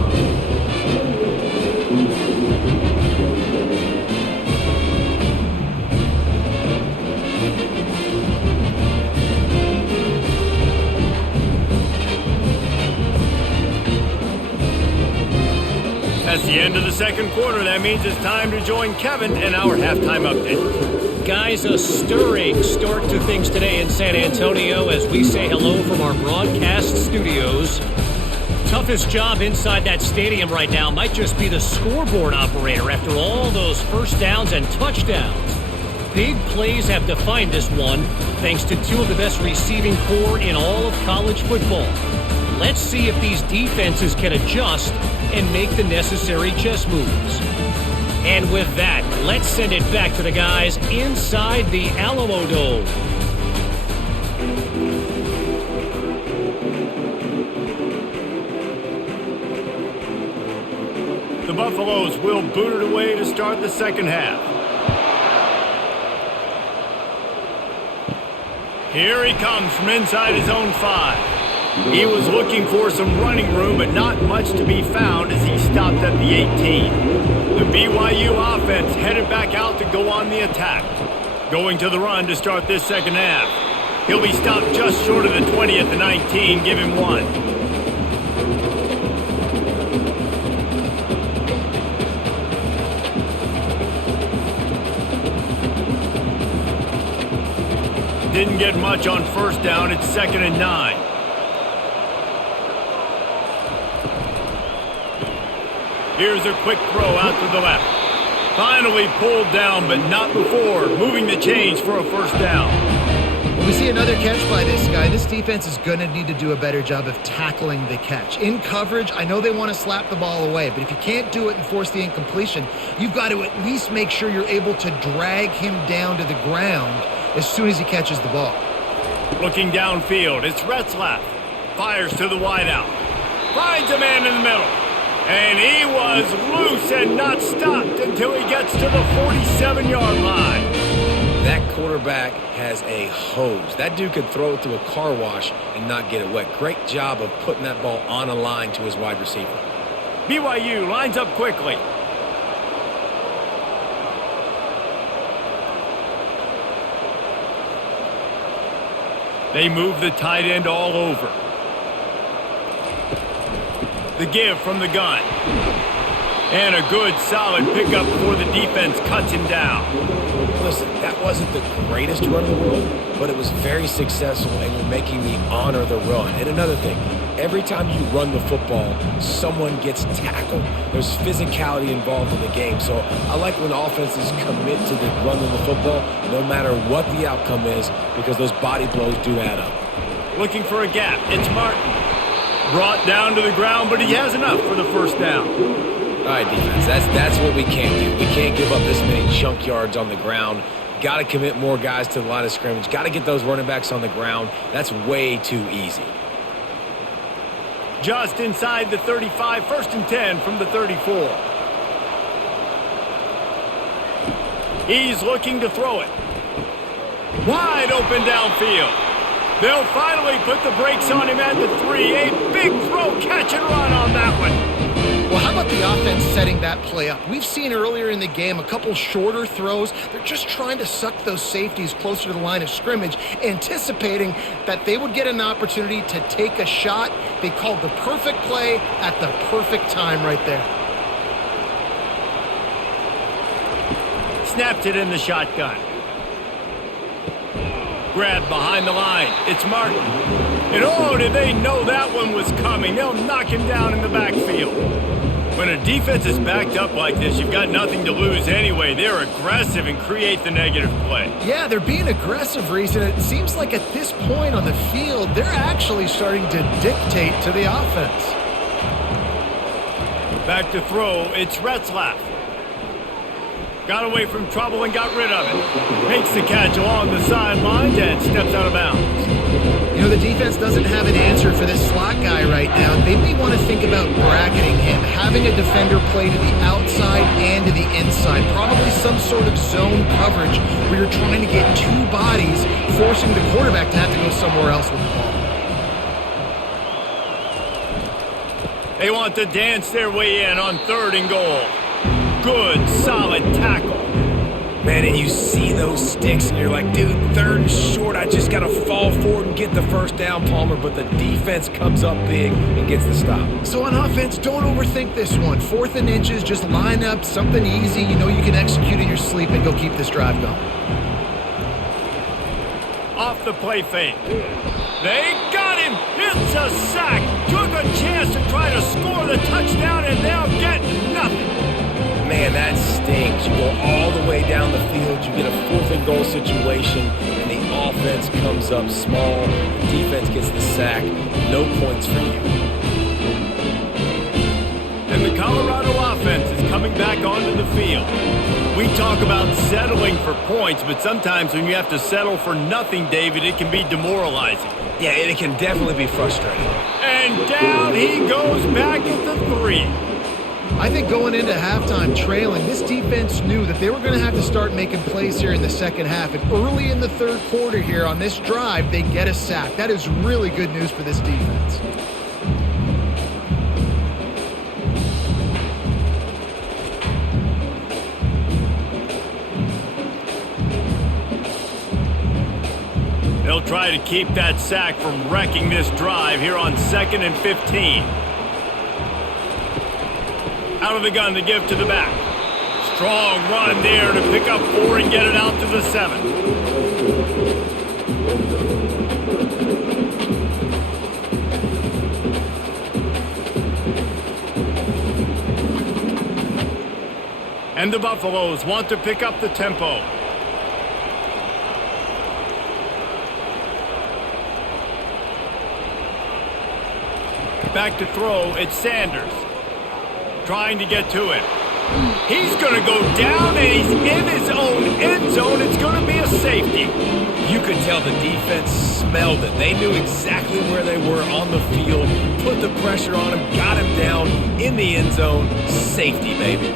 the end of the second quarter. That means it's time to join Kevin in our halftime update. Guys, a stirring start to things today in San Antonio as we say hello from our broadcast studios. Toughest job inside that stadium right now might just be the scoreboard operator after all those first downs and touchdowns. Big plays have defined this one, thanks to two of the best receiving corps in all of college football. Let's see if these defenses can adjust and make the necessary chess moves. And with that, let's send it back to the guys inside the Alamo Dome. The Buffaloes will boot it away to start the second half. Here he comes from inside his own 5. He was looking for some running room, but not much to be found as he stopped at the 18. The BYU offense headed back out to go on the attack. Going to the run to start this second half. He'll be stopped just short of the 20 at the 19. Give him 1. Didn't get much on first down. It's 2nd and 9. Here's a quick throw out to the left. Finally pulled down, but not before moving the chains for a first down. When we see another catch by this guy, this defense is going to need to do a better job of tackling the catch. In coverage, I know they want to slap the ball away, but if you can't do it and force the incompletion, you've got to at least make sure you're able to drag him down to the ground as soon as he catches the ball. Looking downfield, it's Retzlaff. Fires to the wideout. Finds a man in the middle. And he was loose and not stopped until he gets to the 47-yard line. That quarterback has a hose. That dude could throw it through a car wash and not get it wet. Great job of putting that ball on a line to his wide receiver. BYU lines up quickly. They move the tight end all over. The give from the gun. And a good, solid pickup before the defense cuts him down. Listen, that wasn't the greatest run in the world, but it was very successful, and you're making me honor the run. And another thing, every time you run the football, someone gets tackled. There's physicality involved in the game. So I like when offenses commit to the run of the football, no matter what the outcome is, because those body blows do add up. Looking for a gap. It's Martin. Brought down to the ground, but he has enough for the first down. All right, defense, that's what we can't do. We can't give up this many junk yards on the ground. Got to commit more guys to the line of scrimmage. Got to get those running backs on the ground. That's way too easy. Just inside the 35, 1st and 10 from the 34. He's looking to throw it. Wide open downfield. They'll finally put the brakes on him at the 3. A big throw, catch and run on that one. Well, how about the offense setting that play up? We've seen earlier in the game a couple shorter throws. They're just trying to suck those safeties closer to the line of scrimmage, anticipating that they would get an opportunity to take a shot. They called the perfect play at the perfect time right there. Snapped it in the shotgun. Grabbed behind the line. It's Martin. And oh, did they know that one was coming. They'll knock him down in the backfield. When a defense is backed up like this, you've got nothing to lose anyway. They're aggressive and create the negative play. Yeah, they're being aggressive, Reese, and it seems like at this point on the field, they're actually starting to dictate to the offense. Back to throw, it's Retzlaff. Got away from trouble and got rid of it. Makes the catch along the sidelines and steps out of bounds. You know, the defense doesn't have an answer for this slot guy right now. They may want to think about bracketing him, having a defender play to the outside and to the inside. Probably some sort of zone coverage where you're trying to get two bodies, forcing the quarterback to have to go somewhere else with the ball. They want to dance their way in on 3rd and goal. Good, solid tackle. Man, and you see those sticks, and you're like, dude, 3rd and short. I just got to fall forward and get the first down, Palmer. But the defense comes up big and gets the stop. So on offense, don't overthink this one. 4th and inches, just line up something easy. You know you can execute in your sleep and go keep this drive going. Off the play fake. They got him. It's a sack. Took a chance to try to score the touchdown, and they'll get nothing. Man, that stinks. You go all the way down the field. You get a 4th and goal situation, and the offense comes up small. The defense gets the sack. No points for you. And the Colorado offense is coming back onto the field. We talk about settling for points, but sometimes when you have to settle for nothing, David, it can be demoralizing. Yeah, and it can definitely be frustrating. And down he goes back at the 3. I think going into halftime trailing, this defense knew that they were going to have to start making plays here in the second half. And early in the 3rd quarter here on this drive, they get a sack. That is really good news for this defense. They'll try to keep that sack from wrecking this drive here on 2nd and 15. Out of the gun to give to the back. Strong run there to pick up 4 and get it out to the 7. And the Buffaloes want to pick up the tempo. Back to throw, it's Sanders. Trying to get to it. He's going to go down, and he's in his own end zone. It's going to be a safety. You could tell the defense smelled it. They knew exactly where they were on the field, put the pressure on him, got him down in the end zone. Safety, baby.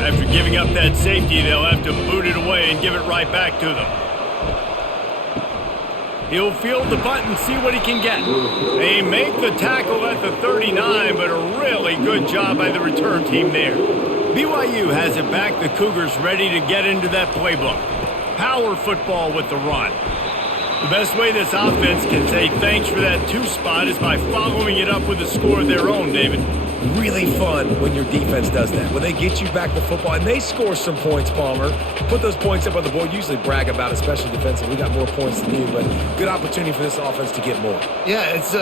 After giving up that safety, they'll have to boot it away and give it right back to them. He'll field the punt and see what he can get. They make the tackle at the 39, but a really good job by the return team there. BYU has it back. The Cougars ready to get into that playbook. Power football with the run. The best way this offense can say thanks for that 2 spot is by following it up with a score of their own, David. Really fun when your defense does that. When they get you back the football and they score some points, Palmer. Put those points up on the board. Usually brag about it, especially defensively. We got more points than you, but good opportunity for this offense to get more. Yeah, it's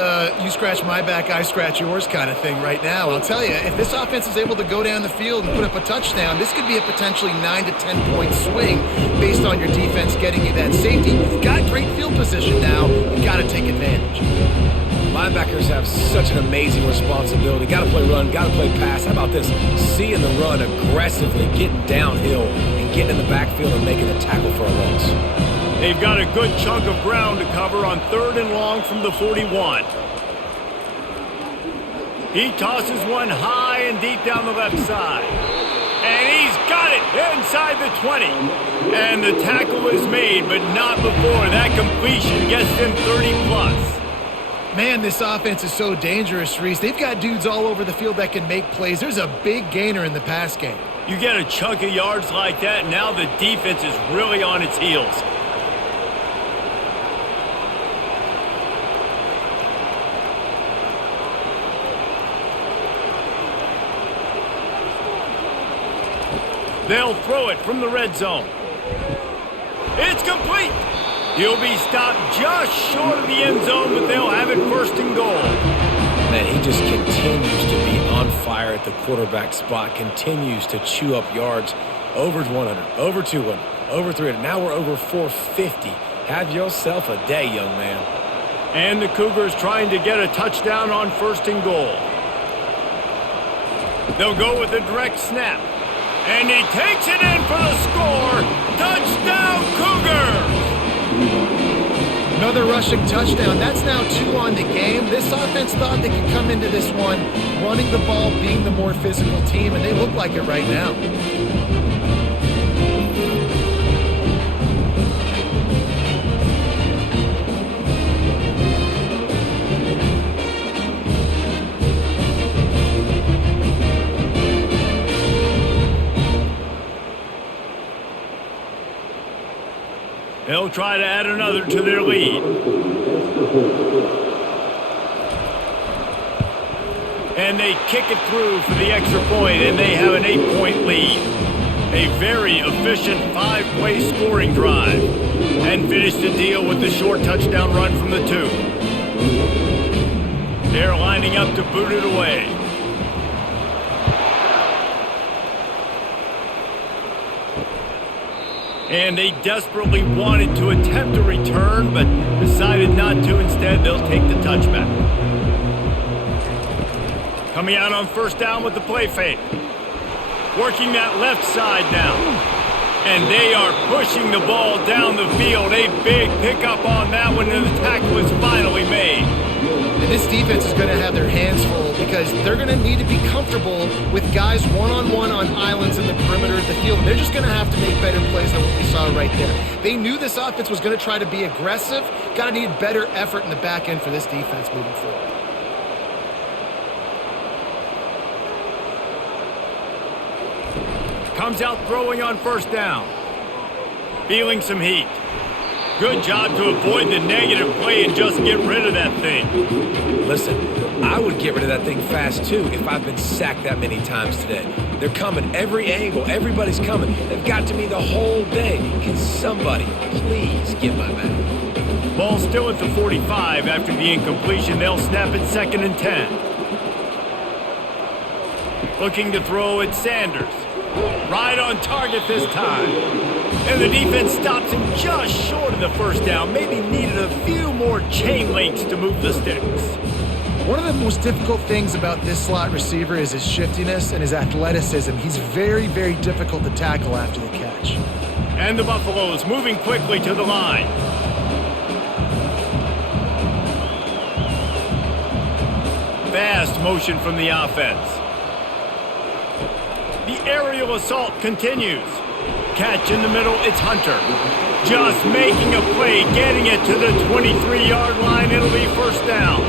you scratch my back, I scratch yours kind of thing right now. I'll tell you, if this offense is able to go down the field and put up a touchdown, this could be a potentially 9 to 10 point swing based on your defense getting you that safety. You've got great field position now. You've got to take advantage. Linebackers have such an amazing responsibility. Got to play run, got to play pass. How about this? Seeing the run aggressively, getting downhill, and getting in the backfield and making a tackle for a loss. They've got a good chunk of ground to cover on 3rd and long from the 41. He tosses one high and deep down the left side. And he's got it inside the 20. And the tackle is made, but not before that completion gets them 30+. Man, this offense is so dangerous, Reese. They've got dudes all over the field that can make plays. There's a big gainer in the pass game. You get a chunk of yards like that, now the defense is really on its heels. They'll throw it from the red zone. It's complete. He'll be stopped just short of the end zone, but they'll have it 1st and goal. Man, he just continues to be on fire at the quarterback spot, continues to chew up yards. Over 100, over 200, over 300. Now we're over 450. Have yourself a day, young man. And the Cougars trying to get a touchdown on 1st and goal. They'll go with a direct snap. And he takes it in for the score. Touchdown, Cougars! Another rushing touchdown. That's now 2 on the game. This offense thought they could come into this one running the ball, being the more physical team, and they look like it right now. They'll try to add another to their lead. And they kick it through for the extra point, and they have an 8-point lead. A very efficient 5-play scoring drive. And finish the deal with the short touchdown run from the 2. They're lining up to boot it away. And they desperately wanted to attempt a return, but decided not to. Instead, they'll take the touchback. Coming out on first down with the play fake. Working that left side now. And they are pushing the ball down the field. A big pickup on that one, and the tackle is finally made. And this defense is going to have their hands full because they're going to need to be comfortable with guys one-on-one on islands in the perimeter of the field. They're just going to have to make better plays than what we saw right there. They knew this offense was going to try to be aggressive. Got to need better effort in the back end for this defense moving forward. Comes out throwing on first down. Feeling some heat. Good job to avoid the negative play and just get rid of that thing. Listen, I would get rid of that thing fast, too, if I've been sacked that many times today. They're coming every angle. Everybody's coming. They've got to me the whole day. Can somebody please get my man? Ball still at the 45 after the incompletion. They'll snap it 2nd and 10. Looking to throw at Sanders. Right on target this time. And the defense stops him just short of the first down. Maybe needed a few more chain links to move the sticks. One of the most difficult things about this slot receiver is his shiftiness and his athleticism. He's very, very difficult to tackle after the catch. And the Buffaloes moving quickly to the line. Fast motion from the offense. The aerial assault continues. Catch in the middle, it's Hunter. Just making a play, getting it to the 23-yard line. It'll be first down.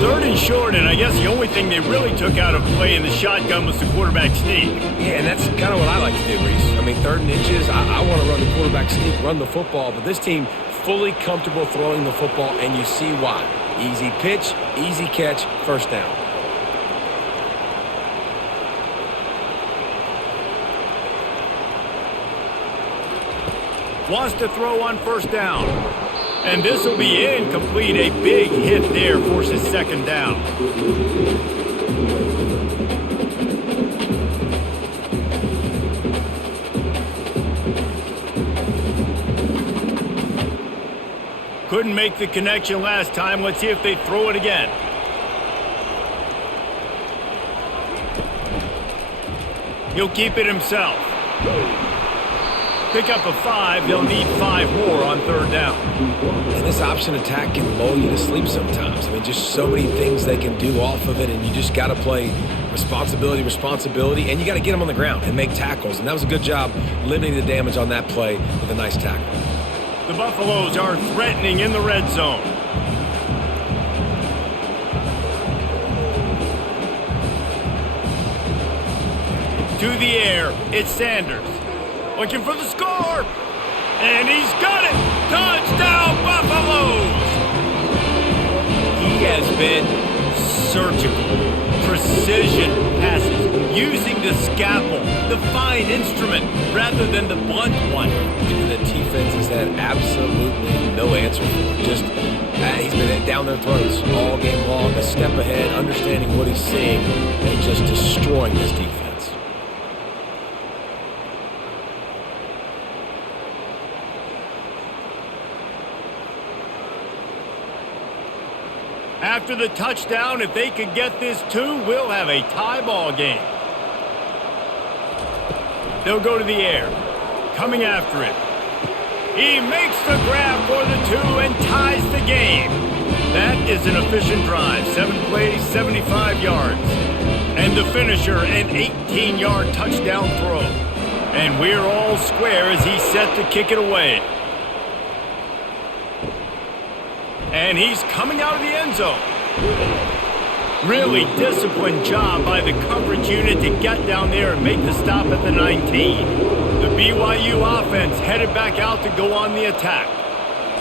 3rd and short, and I guess the only thing they really took out of play in the shotgun was the quarterback sneak. Yeah, and that's kind of what I like to do, Reese. I mean, 3rd and inches, I want to run the quarterback sneak, run the football, but this team fully comfortable throwing the football, and you see why. Easy pitch, easy catch, first down. Wants to throw on first down. And this will be incomplete. A big hit there forces 2nd down. Couldn't make the connection last time. Let's see if they throw it again. He'll keep it himself. Pick up a 5. They'll need 5 more on 3rd down. And this option attack can lull you to sleep sometimes. I mean, just so many things they can do off of it, and you just got to play responsibility, and you got to get them on the ground and make tackles. And that was a good job limiting the damage on that play with a nice tackle. The Buffaloes are threatening in the red zone. To the air, it's Sanders. Looking for the score. And he's got it. Touchdown, Buffaloes. He has been surgical. Precision passes. Using the scalpel, the fine instrument, rather than the blunt one. And the defense has had absolutely no answer for it. Just, he's been down their throats all game long. A step ahead, understanding what he's seeing, and just destroying this defense. After the touchdown, if they could get this 2, we'll have a tie ball game. They'll go to the air. Coming after it. He makes the grab for the 2 and ties the game. That is an efficient drive. 7 plays, 75 yards. And the finisher, an 18-yard touchdown throw. And we're all square as he's set to kick it away. And he's coming out of the end zone. Really disciplined job by the coverage unit to get down there and make the stop at the 19. The BYU offense headed back out to go on the attack.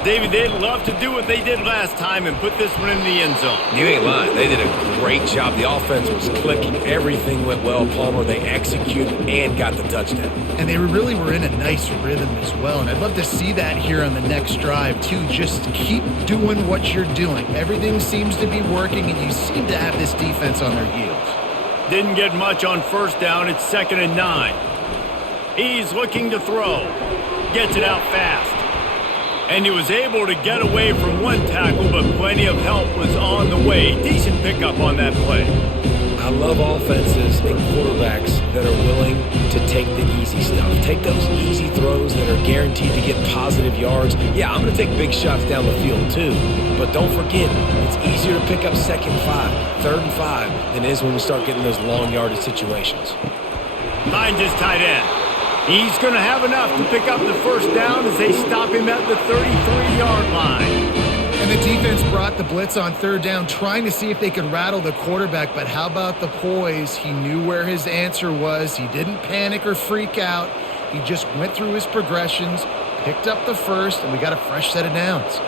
David, they'd love to do what they did last time and put this one in the end zone. You ain't lying. They did a great job. The offense was clicking. Everything went well. Palmer, they executed and got the touchdown. And they really were in a nice rhythm as well. And I'd love to see that here on the next drive, too. Just keep doing what you're doing. Everything seems to be working, and you seem to have this defense on their heels. Didn't get much on first down. It's 2nd and 9. He's looking to throw. Gets it out fast. And he was able to get away from one tackle, but plenty of help was on the way. Decent pickup on that play. I love offenses and quarterbacks that are willing to take the easy stuff. Take those easy throws that are guaranteed to get positive yards. Yeah, I'm going to take big shots down the field too. But don't forget, it's easier to pick up 2nd and 5, 3rd and 5 than it is when we start getting those long yardage situations. Finds his tight end. He's going to have enough to pick up the first down as they stop him at the 33-yard line. And the defense brought the blitz on 3rd down, trying to see if they could rattle the quarterback. But how about the poise? He knew where his answer was. He didn't panic or freak out. He just went through his progressions, picked up the first, and we got a fresh set of downs.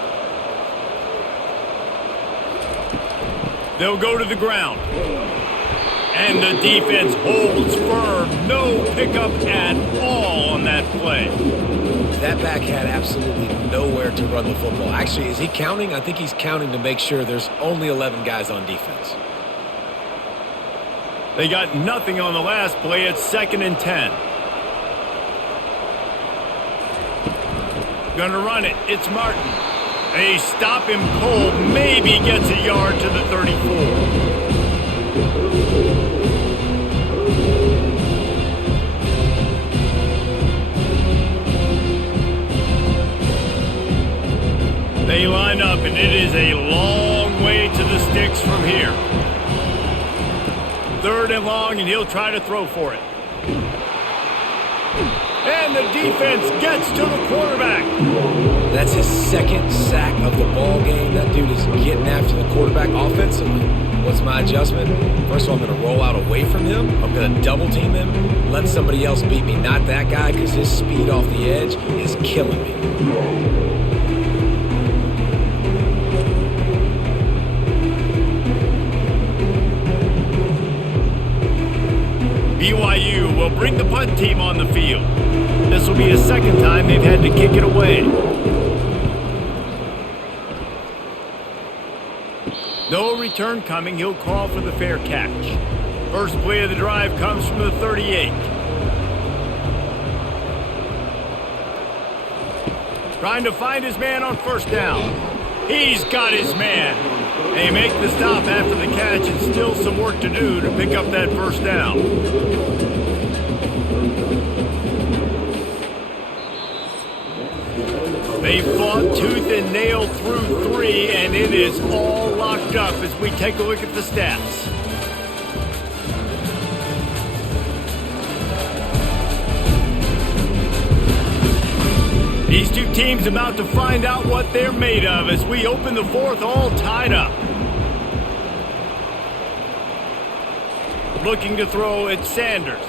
They'll go to the ground. And the defense holds firm. No pickup at all on that play. That back had absolutely nowhere to run the football. Actually, is he counting? I think he's counting to make sure there's only 11 guys on defense. They got nothing on the last play. It's 2nd and 10. Gonna run it. It's Martin. They stop him cold. Maybe gets a yard to the 34. They line up, and it is a long way to the sticks from here. 3rd and long, and he'll try to throw for it. And the defense gets to the quarterback. That's his 2nd sack of the ball game. That dude is getting after the quarterback offensively. What's my adjustment? First of all, I'm going to roll out away from him. I'm going to double team him. Let somebody else beat me, not that guy, because his speed off the edge is killing me. BYU will bring the punt team on the field. This will be the 2nd time they've had to kick it away. No return coming. He'll call for the fair catch. First play of the drive comes from the 38. Trying to find his man on first down. He's got his man. They make the stop after the catch, and still some work to do to pick up that first down. They fought tooth and nail through 3, and it is all locked up as we take a look at the stats. These two teams about to find out what they're made of as we open the 4th all tied up. Looking to throw at Sanders.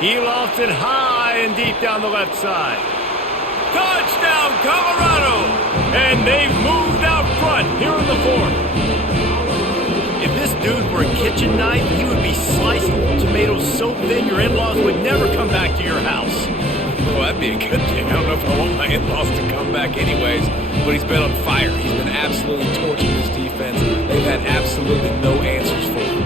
He lofts it high and deep down the left side. Touchdown, Colorado! And they've moved out front here in the 4th. If this dude were a kitchen knife, he would be slicing tomatoes so thin your in-laws would never come back to your house. Well, that'd be a good thing. I don't know if I want my in-laws to come back anyways, but he's been on fire. He's been absolutely torching this defense. They've had absolutely no answers for him.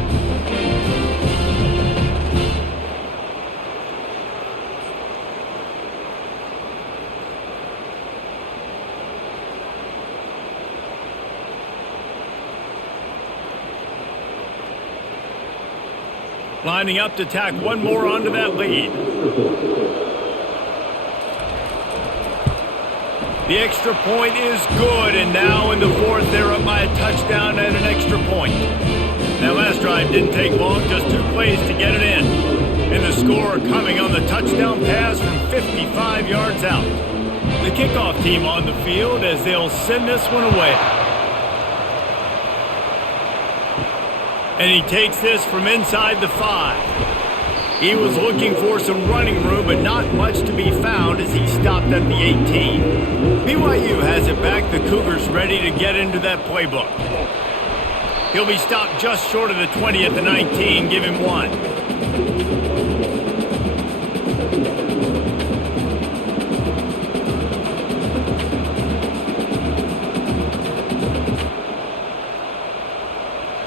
Lining up to tack one more onto that lead. The extra point is good, and now in the 4th, they're up by a touchdown and an extra point. That last drive didn't take long, just 2 plays to get it in. And the score coming on the touchdown pass from 55 yards out. The kickoff team on the field as they'll send this one away. And he takes this from inside the 5. He was looking for some running room, but not much to be found as he stopped at the 18. BYU has it back. The Cougars ready to get into that playbook. He'll be stopped just short of the 20 at the 19. Give him 1.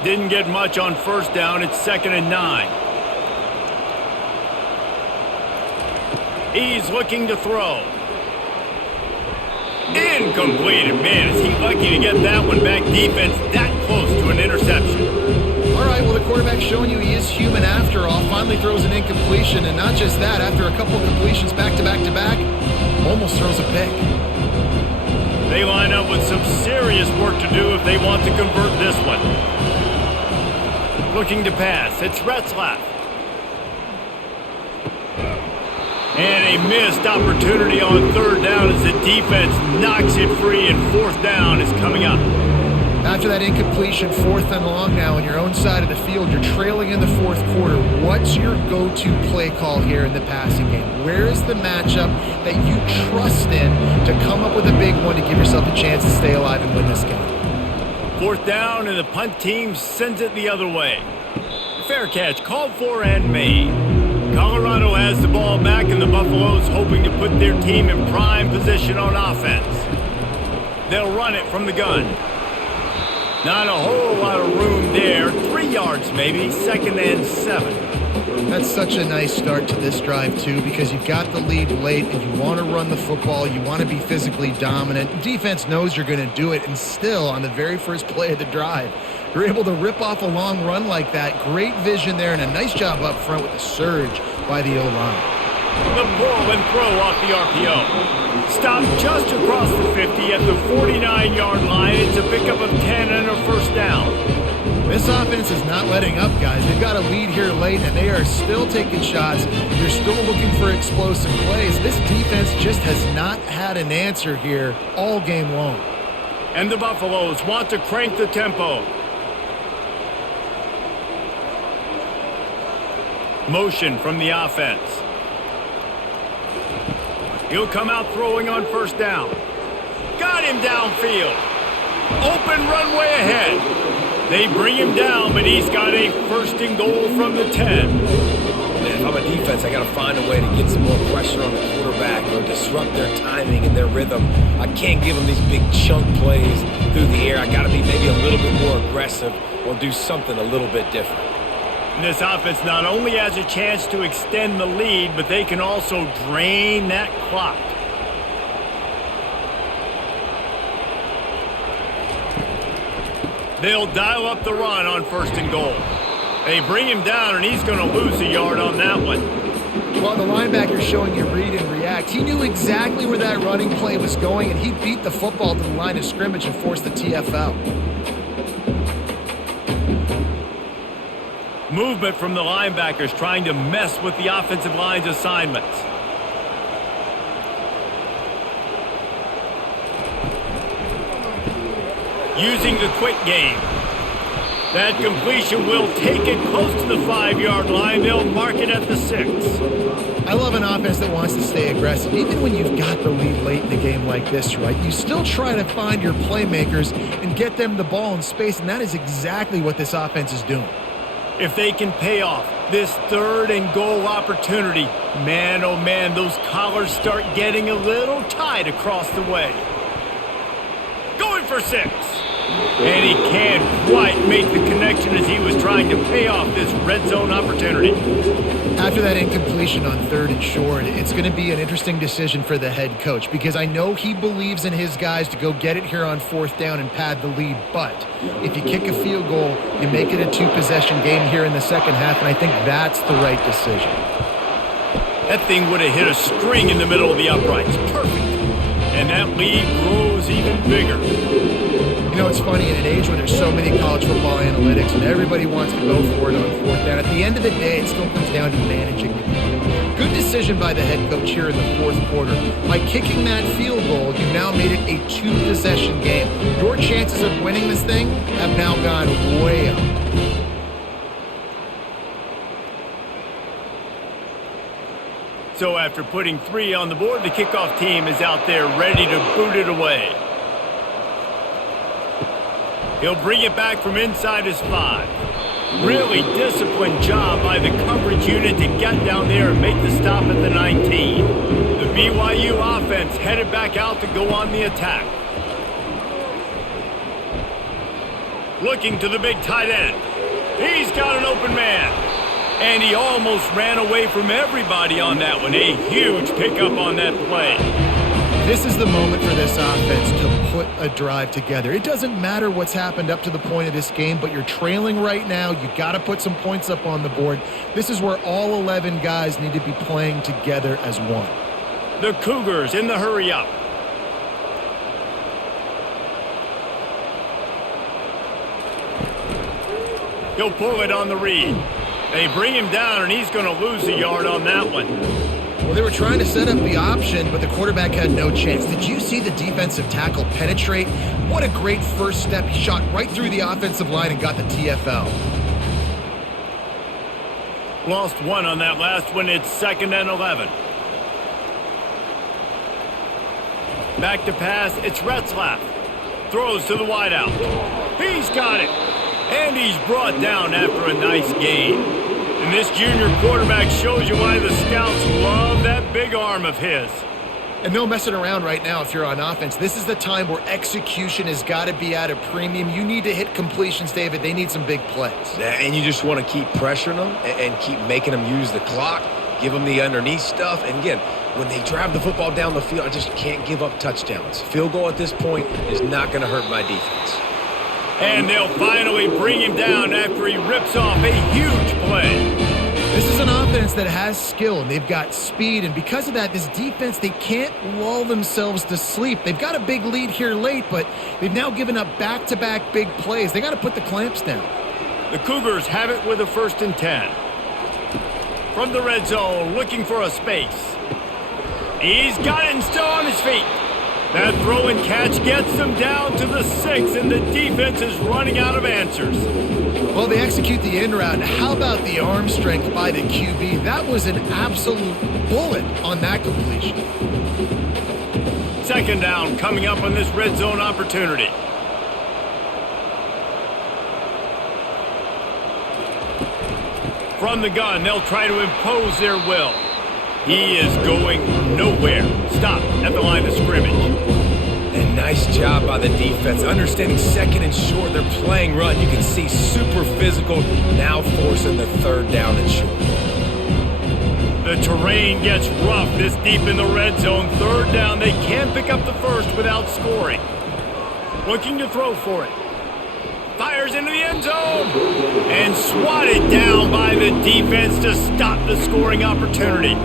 Didn't get much on first down. It's 2nd and 9. He's looking to throw. Incomplete. And man, is he lucky to get that one back. Defense that close to an interception. All right, well, the quarterback's showing you he is human after all. Finally throws an incompletion, and not just that, after a couple of completions back to back to back, almost throws a pick. They line up with some serious work to do if they want to convert this one. Looking to pass. It's Retzlaff. And a missed opportunity on 3rd down as the defense knocks it free, and 4th down is coming up. After that incompletion, 4th and long now on your own side of the field, you're trailing in the 4th quarter. What's your go-to play call here in the passing game? Where is the matchup that you trust in to come up with a big one to give yourself a chance to stay alive and win this game? 4th down, and the punt team sends it the other way. Fair catch called for and made. Colorado has the ball back, and the Buffaloes hoping to put their team in prime position on offense. They'll run it from the gun. Not a whole lot of room there. 3 yards maybe. 2nd and 7. That's such a nice start to this drive, too, because you've got the lead late and you want to run the football. You want to be physically dominant. Defense knows you're going to do it, and still, on the very first play of the drive, you're able to rip off a long run like that. Great vision there, and a nice job up front with the surge by the O-line. The pull and throw off the RPO. Stopped just across the 50 at the 49-yard line. It's a pickup of 10 and a 1st down. This offense is not letting up, guys. They've got a lead here late, and they are still taking shots. They're still looking for explosive plays. This defense just has not had an answer here all game long. And the Buffaloes want to crank the tempo. Motion from the offense. He'll come out throwing on 1st down. Got him downfield. Open runway ahead. They bring him down, but he's got a 1st and goal from the 10. Man, if I'm a defense, I got to find a way to get some more pressure on the quarterback or disrupt their timing and their rhythm. I can't give them these big chunk plays through the air. I got to be maybe a little bit more aggressive or do something a little bit different. And this offense not only has a chance to extend the lead, but they can also drain that clock. They'll dial up the run on 1st and goal. They bring him down, and he's going to lose a yard on that one. Well, the linebacker's showing you read and react. He knew exactly where that running play was going, and he beat the football to the line of scrimmage and forced the TFL. Movement from the linebackers trying to mess with the offensive line's assignments. Using the quick game. That completion will take it close to the 5-yard line. They'll mark it at the 6. I love an offense that wants to stay aggressive. Even when you've got the lead late in a game like this, right, you still try to find your playmakers and get them the ball in space, and that is exactly what this offense is doing. If they can pay off this 3rd and goal opportunity, man, oh man, those collars start getting a little tight across the way. Going for 6. And he can't quite make the connection as he was trying to pay off this red zone opportunity. After that incompletion on 3rd and short, it's going to be an interesting decision for the head coach because I know he believes in his guys to go get it here on 4th down and pad the lead. But if you kick a field goal, you make it a 2-possession game here in the second half, and I think that's the right decision. That thing would have hit a string in the middle of the uprights. Perfect. And that lead grows even bigger. You know, it's funny, in an age where there's so many college football analytics and everybody wants to go for it on 4th down, at the end of the day, it still comes down to managing the game. Good decision by the head coach here in the 4th quarter. By kicking that field goal, you've now made it a 2-possession game. Your chances of winning this thing have now gone way up. So after putting 3 on the board, the kickoff team is out there ready to boot it away. He'll bring it back from inside his 5. Really disciplined job by the coverage unit to get down there and make the stop at the 19. The BYU offense headed back out to go on the attack. Looking to the big tight end. He's got an open man. And he almost ran away from everybody on that one. A huge pickup on that play. This is the moment for this offense to put a drive together. It doesn't matter what's happened up to the point of this game, but you're trailing right now. You got to put some points up on the board. This is where all 11 guys need to be playing together as one. The Cougars in the hurry up. He'll pull it on the read. They bring him down, and he's going to lose a yard on that one. Well, they were trying to set up the option, but the quarterback had no chance. Did you see the defensive tackle penetrate? What a great first step. He shot right through the offensive line and got the TFL. Lost 1 on that last one. It's 2nd and 11. Back to pass. It's Retzlaff. Throws to the wideout. He's got it. And he's brought down after a nice gain. And this junior quarterback shows you why the scouts love that big arm of his. And no messing around right now if you're on offense. This is the time where execution has got to be at a premium. You need to hit completions, David. They need some big plays. And you just want to keep pressuring them and keep making them use the clock, give them the underneath stuff. And again, when they drive the football down the field, I just can't give up touchdowns. Field goal at this point is not going to hurt my defense. And they'll finally bring him down after he rips off a huge play. This is an offense that has skill, and they've got speed, and because of that, this defense, they can't lull themselves to sleep. They've got a big lead here late, but they've now given up back-to-back big plays. They got to put the clamps down. The Cougars have it with a 1st and 10. From the red zone, looking for a space. He's got it and still on his feet. That throw and catch gets them down to the 6, and the defense is running out of answers. Well, they execute the in route. How about the arm strength by the QB? That was an absolute bullet on that completion. 2nd down coming up on this red zone opportunity. From the gun, they'll try to impose their will. He is going nowhere. Stop at the line of scrimmage. And nice job by the defense. Understanding 2nd and short, they're playing run. You can see super physical, now forcing the 3rd down and short. The terrain gets rough this deep in the red zone. 3rd down, they can't pick up the 1st without scoring. Looking to throw for it. Fires into the end zone. And swatted down by the defense to stop the scoring opportunity.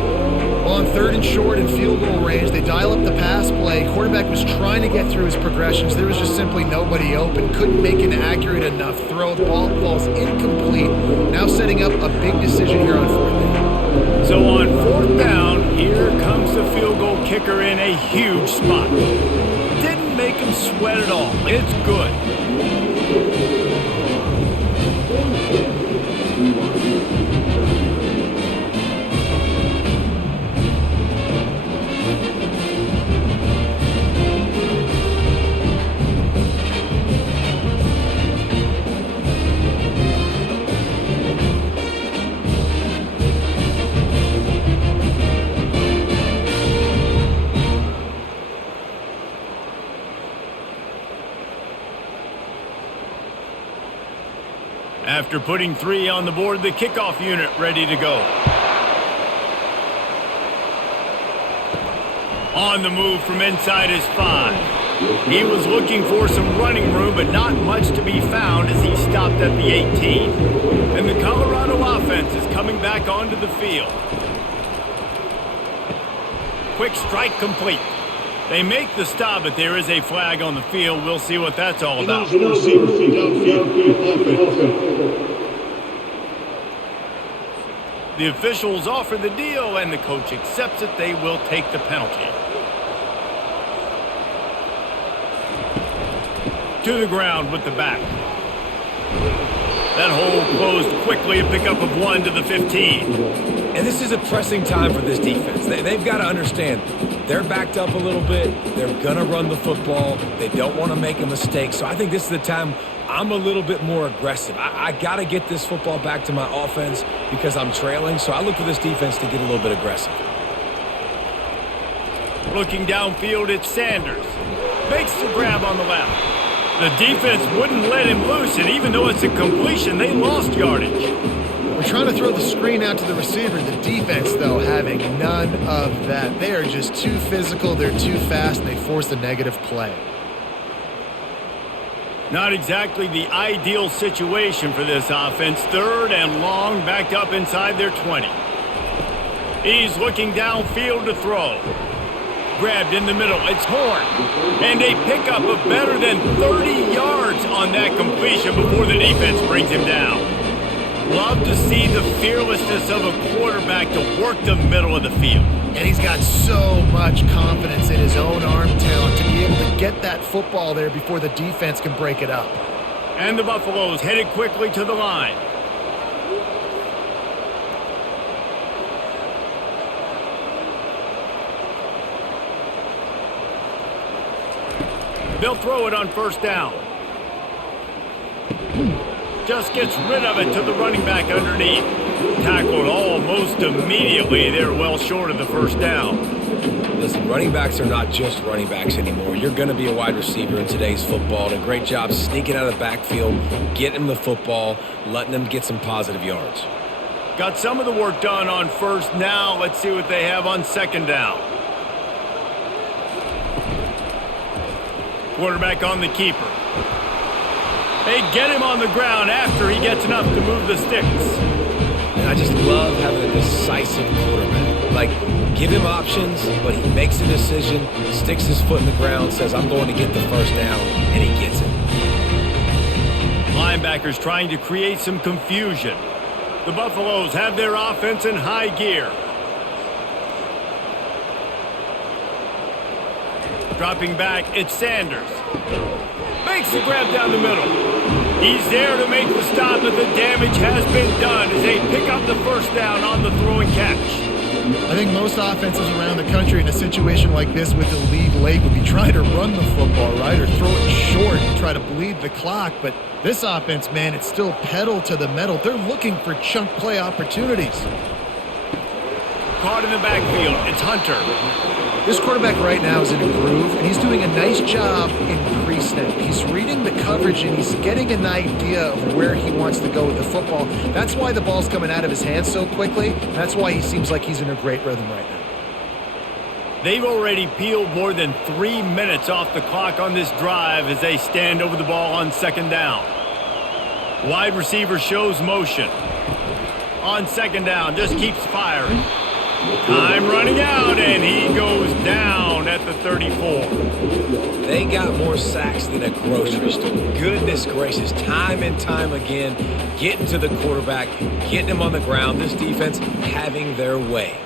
Well, on 3rd and short and field goal range, they dial up the pass play. Quarterback was trying to get through his progressions. There was just simply nobody open. Couldn't make an accurate enough throw. The ball falls incomplete. Now setting up a big decision here on 4th down. So on 4th down, here comes the field goal kicker in a huge spot. Didn't make him sweat at all. It's good. After putting 3 on the board, the kickoff unit ready to go. On the move from inside his 5. He was looking for some running room, but not much to be found as he stopped at the 18. And the Colorado offense is coming back onto the field. Quick strike complete. They make the stop, but there is a flag on the field. We'll see what that's all about. The officials offer the deal, and the coach accepts it. They will take the penalty. To the ground with the back. That hole closed quickly, a pickup of 1 to the 15. And this is a pressing time for this defense. They've got to understand they're backed up a little bit. They're going to run the football. They don't want to make a mistake. So I think this is the time I'm a little bit more aggressive. I got to get this football back to my offense because I'm trailing. So I look for this defense to get a little bit aggressive. Looking downfield, it's Sanders. Makes the grab on the left. The defense wouldn't let him loose, and even though it's a completion, they lost yardage. We're trying to throw the screen out to the receiver. The defense, though, having none of that. They are just too physical. They're too fast, and they force a negative play. Not exactly the ideal situation for this offense. 3rd and long, backed up inside their 20. He's looking downfield to throw. Grabbed in the middle. It's Horn. And a pickup of better than 30 yards on that completion before the defense brings him down. Love to see the fearlessness of a quarterback to work the middle of the field. And he's got so much confidence in his own arm talent to be able to get that football there before the defense can break it up. And the Buffaloes headed quickly to the line. They'll throw it on 1st down. Just gets rid of it to the running back underneath. Tackled almost immediately. They're well short of the 1st down. Listen, running backs are not just running backs anymore. You're going to be a wide receiver in today's football. And a great job sneaking out of the backfield, getting them the football, letting them get some positive yards. Got some of the work done on 1st. Now let's see what they have on 2nd down. Quarterback on the keeper. They get him on the ground after he gets enough to move the sticks. And I just love having a decisive quarterback. Like, give him options, but he makes a decision, sticks his foot in the ground, says, I'm going to get the 1st down, and he gets it. Linebackers trying to create some confusion. The Buffaloes have their offense in high gear. Dropping back, it's Sanders. Makes the grab down the middle. He's there to make the stop, but the damage has been done as they pick up the 1st down on the throw and catch. I think most offenses around the country in a situation like this with the lead late would be trying to run the football, right, or throw it short and try to bleed the clock. But this offense, man, it's still pedal to the metal. They're looking for chunk play opportunities. Caught in the backfield, it's Hunter. This quarterback right now is in a groove, and he's doing a nice job in pre-snap. He's reading the coverage, and he's getting an idea of where he wants to go with the football. That's why the ball's coming out of his hands so quickly. That's why he seems like he's in a great rhythm right now. They've already peeled more than 3 minutes off the clock on this drive as they stand over the ball on 2nd down. Wide receiver shows motion. On 2nd down, just keeps firing. Time running out, and he goes down at the 34. They got more sacks than a grocery store. Goodness gracious, time and time again, getting to the quarterback, getting him on the ground. This defense having their way.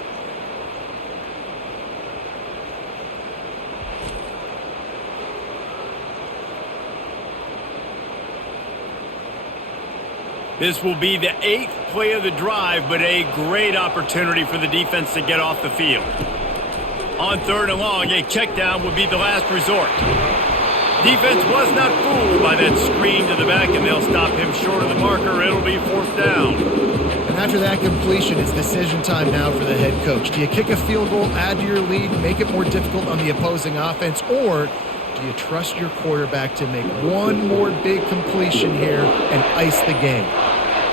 This will be the 8th play of the drive, but a great opportunity for the defense to get off the field. On 3rd and long, a check down would be the last resort. Defense was not fooled by that screen to the back, and they'll stop him short of the marker. It'll be 4th down. And after that completion, it's decision time now for the head coach. Do you kick a field goal, add to your lead, make it more difficult on the opposing offense, or do you trust your quarterback to make one more big completion here and ice the game?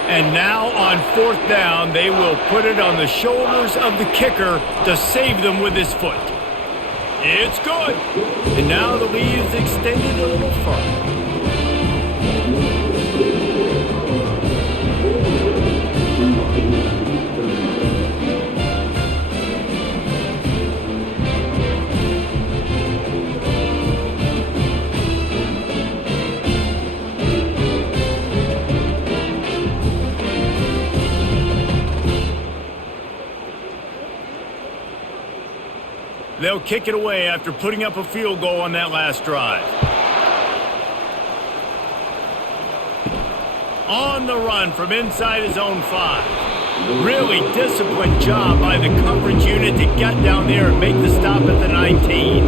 And now on 4th down, they will put it on the shoulders of the kicker to save them with his foot. It's good. And now the lead is extended a little further. They'll kick it away after putting up a field goal on that last drive. On the run from inside his own 5. Really disciplined job by the coverage unit to get down there and make the stop at the 19.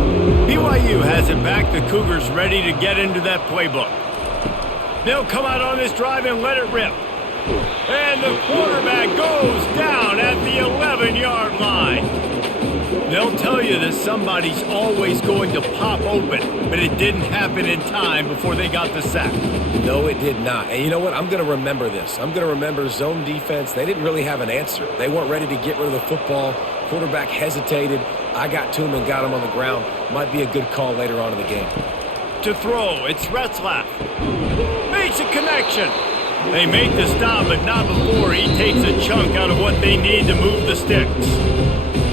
BYU has it back. The Cougars ready to get into that playbook. They'll come out on this drive and let it rip. And the quarterback goes down at the 11-yard line. They'll tell you that somebody's always going to pop open, but it didn't happen in time before they got the sack. No, it did not. And you know what? I'm going to remember this. I'm going to remember zone defense. They didn't really have an answer. They weren't ready to get rid of the football. Quarterback hesitated. I got to him and got him on the ground. Might be a good call later on in the game. To throw, it's Retzlaff. Makes a connection. They make the stop, but not before he takes a chunk out of what they need to move the sticks.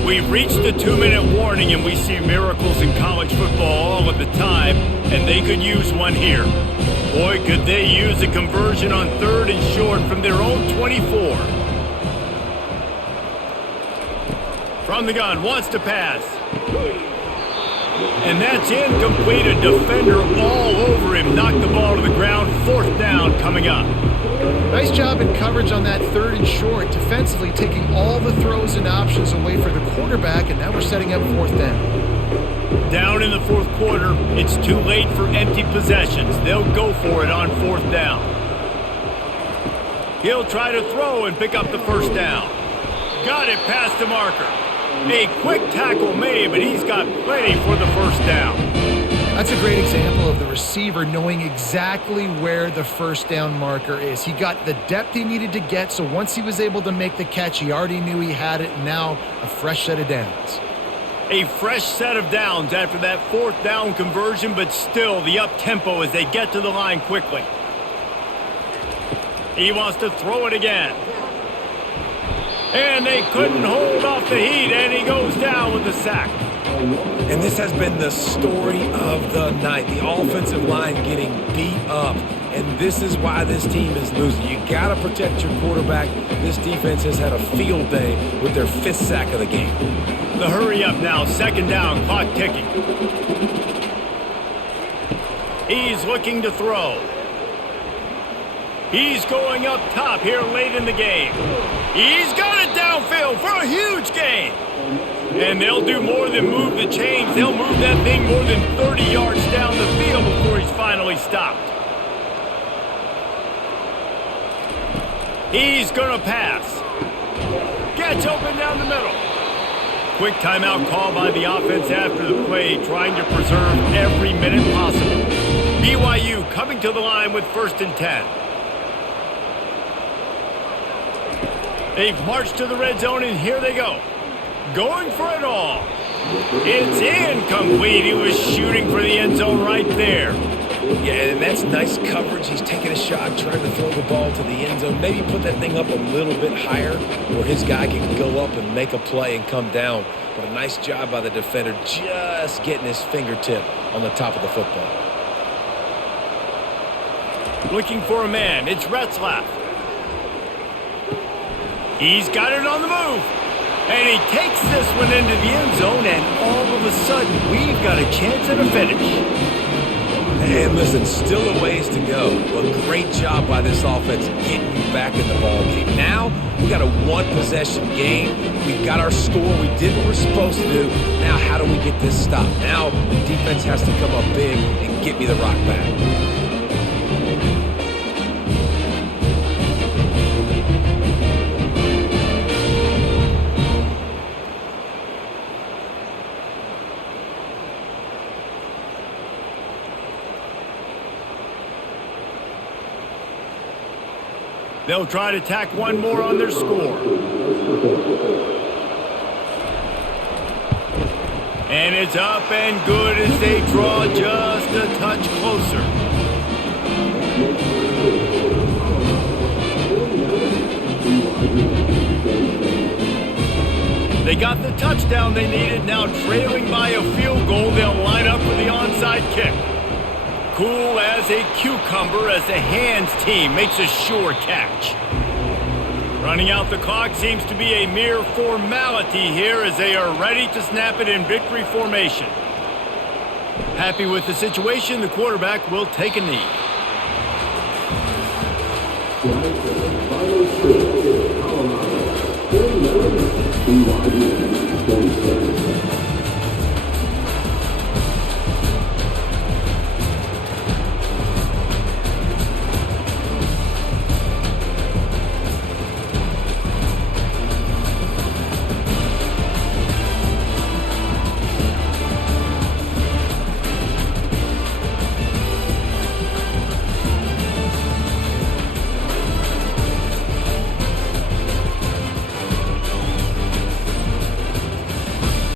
We've reached the 2-minute warning, and we see miracles in college football all of the time, and they could use one here. Boy, could they use a conversion on 3rd and short from their own 24. From the gun, wants to pass. And that's incomplete. A defender all over him. Knocked the ball to the ground. 4th down coming up. Nice job in coverage on that 3rd and short, defensively taking all the throws and options away for the quarterback, and now we're setting up 4th down. Down in the 4th quarter, it's too late for empty possessions. They'll go for it on 4th down. He'll try to throw and pick up the 1st down. Got it past the marker. A quick tackle made, but he's got plenty for the 1st down. That's a great example of the receiver knowing exactly where the 1st down marker is. He got the depth he needed to get, so once he was able to make the catch, he already knew he had it, and now a fresh set of downs. A fresh set of downs after that 4th down conversion, but still the up-tempo as they get to the line quickly. He wants to throw it again. And they couldn't hold off the heat, and he goes down with the sack. And this has been the story of the night. The offensive line getting beat up. And this is why this team is losing. You got to protect your quarterback. This defense has had a field day with their 5th sack of the game. The hurry up now. 2nd down. Clock ticking. He's looking to throw. He's going up top here late in the game. He's got it downfield for a huge gain. And they'll do more than move the chains. They'll move that thing more than 30 yards down the field before he's finally stopped. He's going to pass. Gets open down the middle. Quick timeout call by the offense after the play, trying to preserve every minute possible. BYU coming to the line with 1st and 10. They've marched to the red zone, and here they go. Going for it all. It's incomplete. He was shooting for the end zone right there. Yeah, and that's nice coverage. He's taking a shot, trying to throw the ball to the end zone. Maybe put that thing up a little bit higher where his guy can go up and make a play and come down. But a nice job by the defender just getting his fingertip on the top of the football. Looking for a man. It's Retzlaff. He's got it on the move. And he takes this one into the end zone, and all of a sudden, we've got a chance at a finish. And listen, still a ways to go, but great job by this offense getting you back in the ball game. Now, we got a 1-possession game. We've got our score. We did what we're supposed to do. Now, how do we get this stop? Now, the defense has to come up big and get me the rock back. They'll try to tack one more on their score. And it's up and good as they draw just a touch closer. They got the touchdown they needed. Now trailing by a field goal, they'll line up for the onside kick. Cool as a cucumber as the hands team makes a sure catch. Running out the clock seems to be a mere formality here as they are ready to snap it in victory formation. Happy with the situation, the quarterback will take a knee.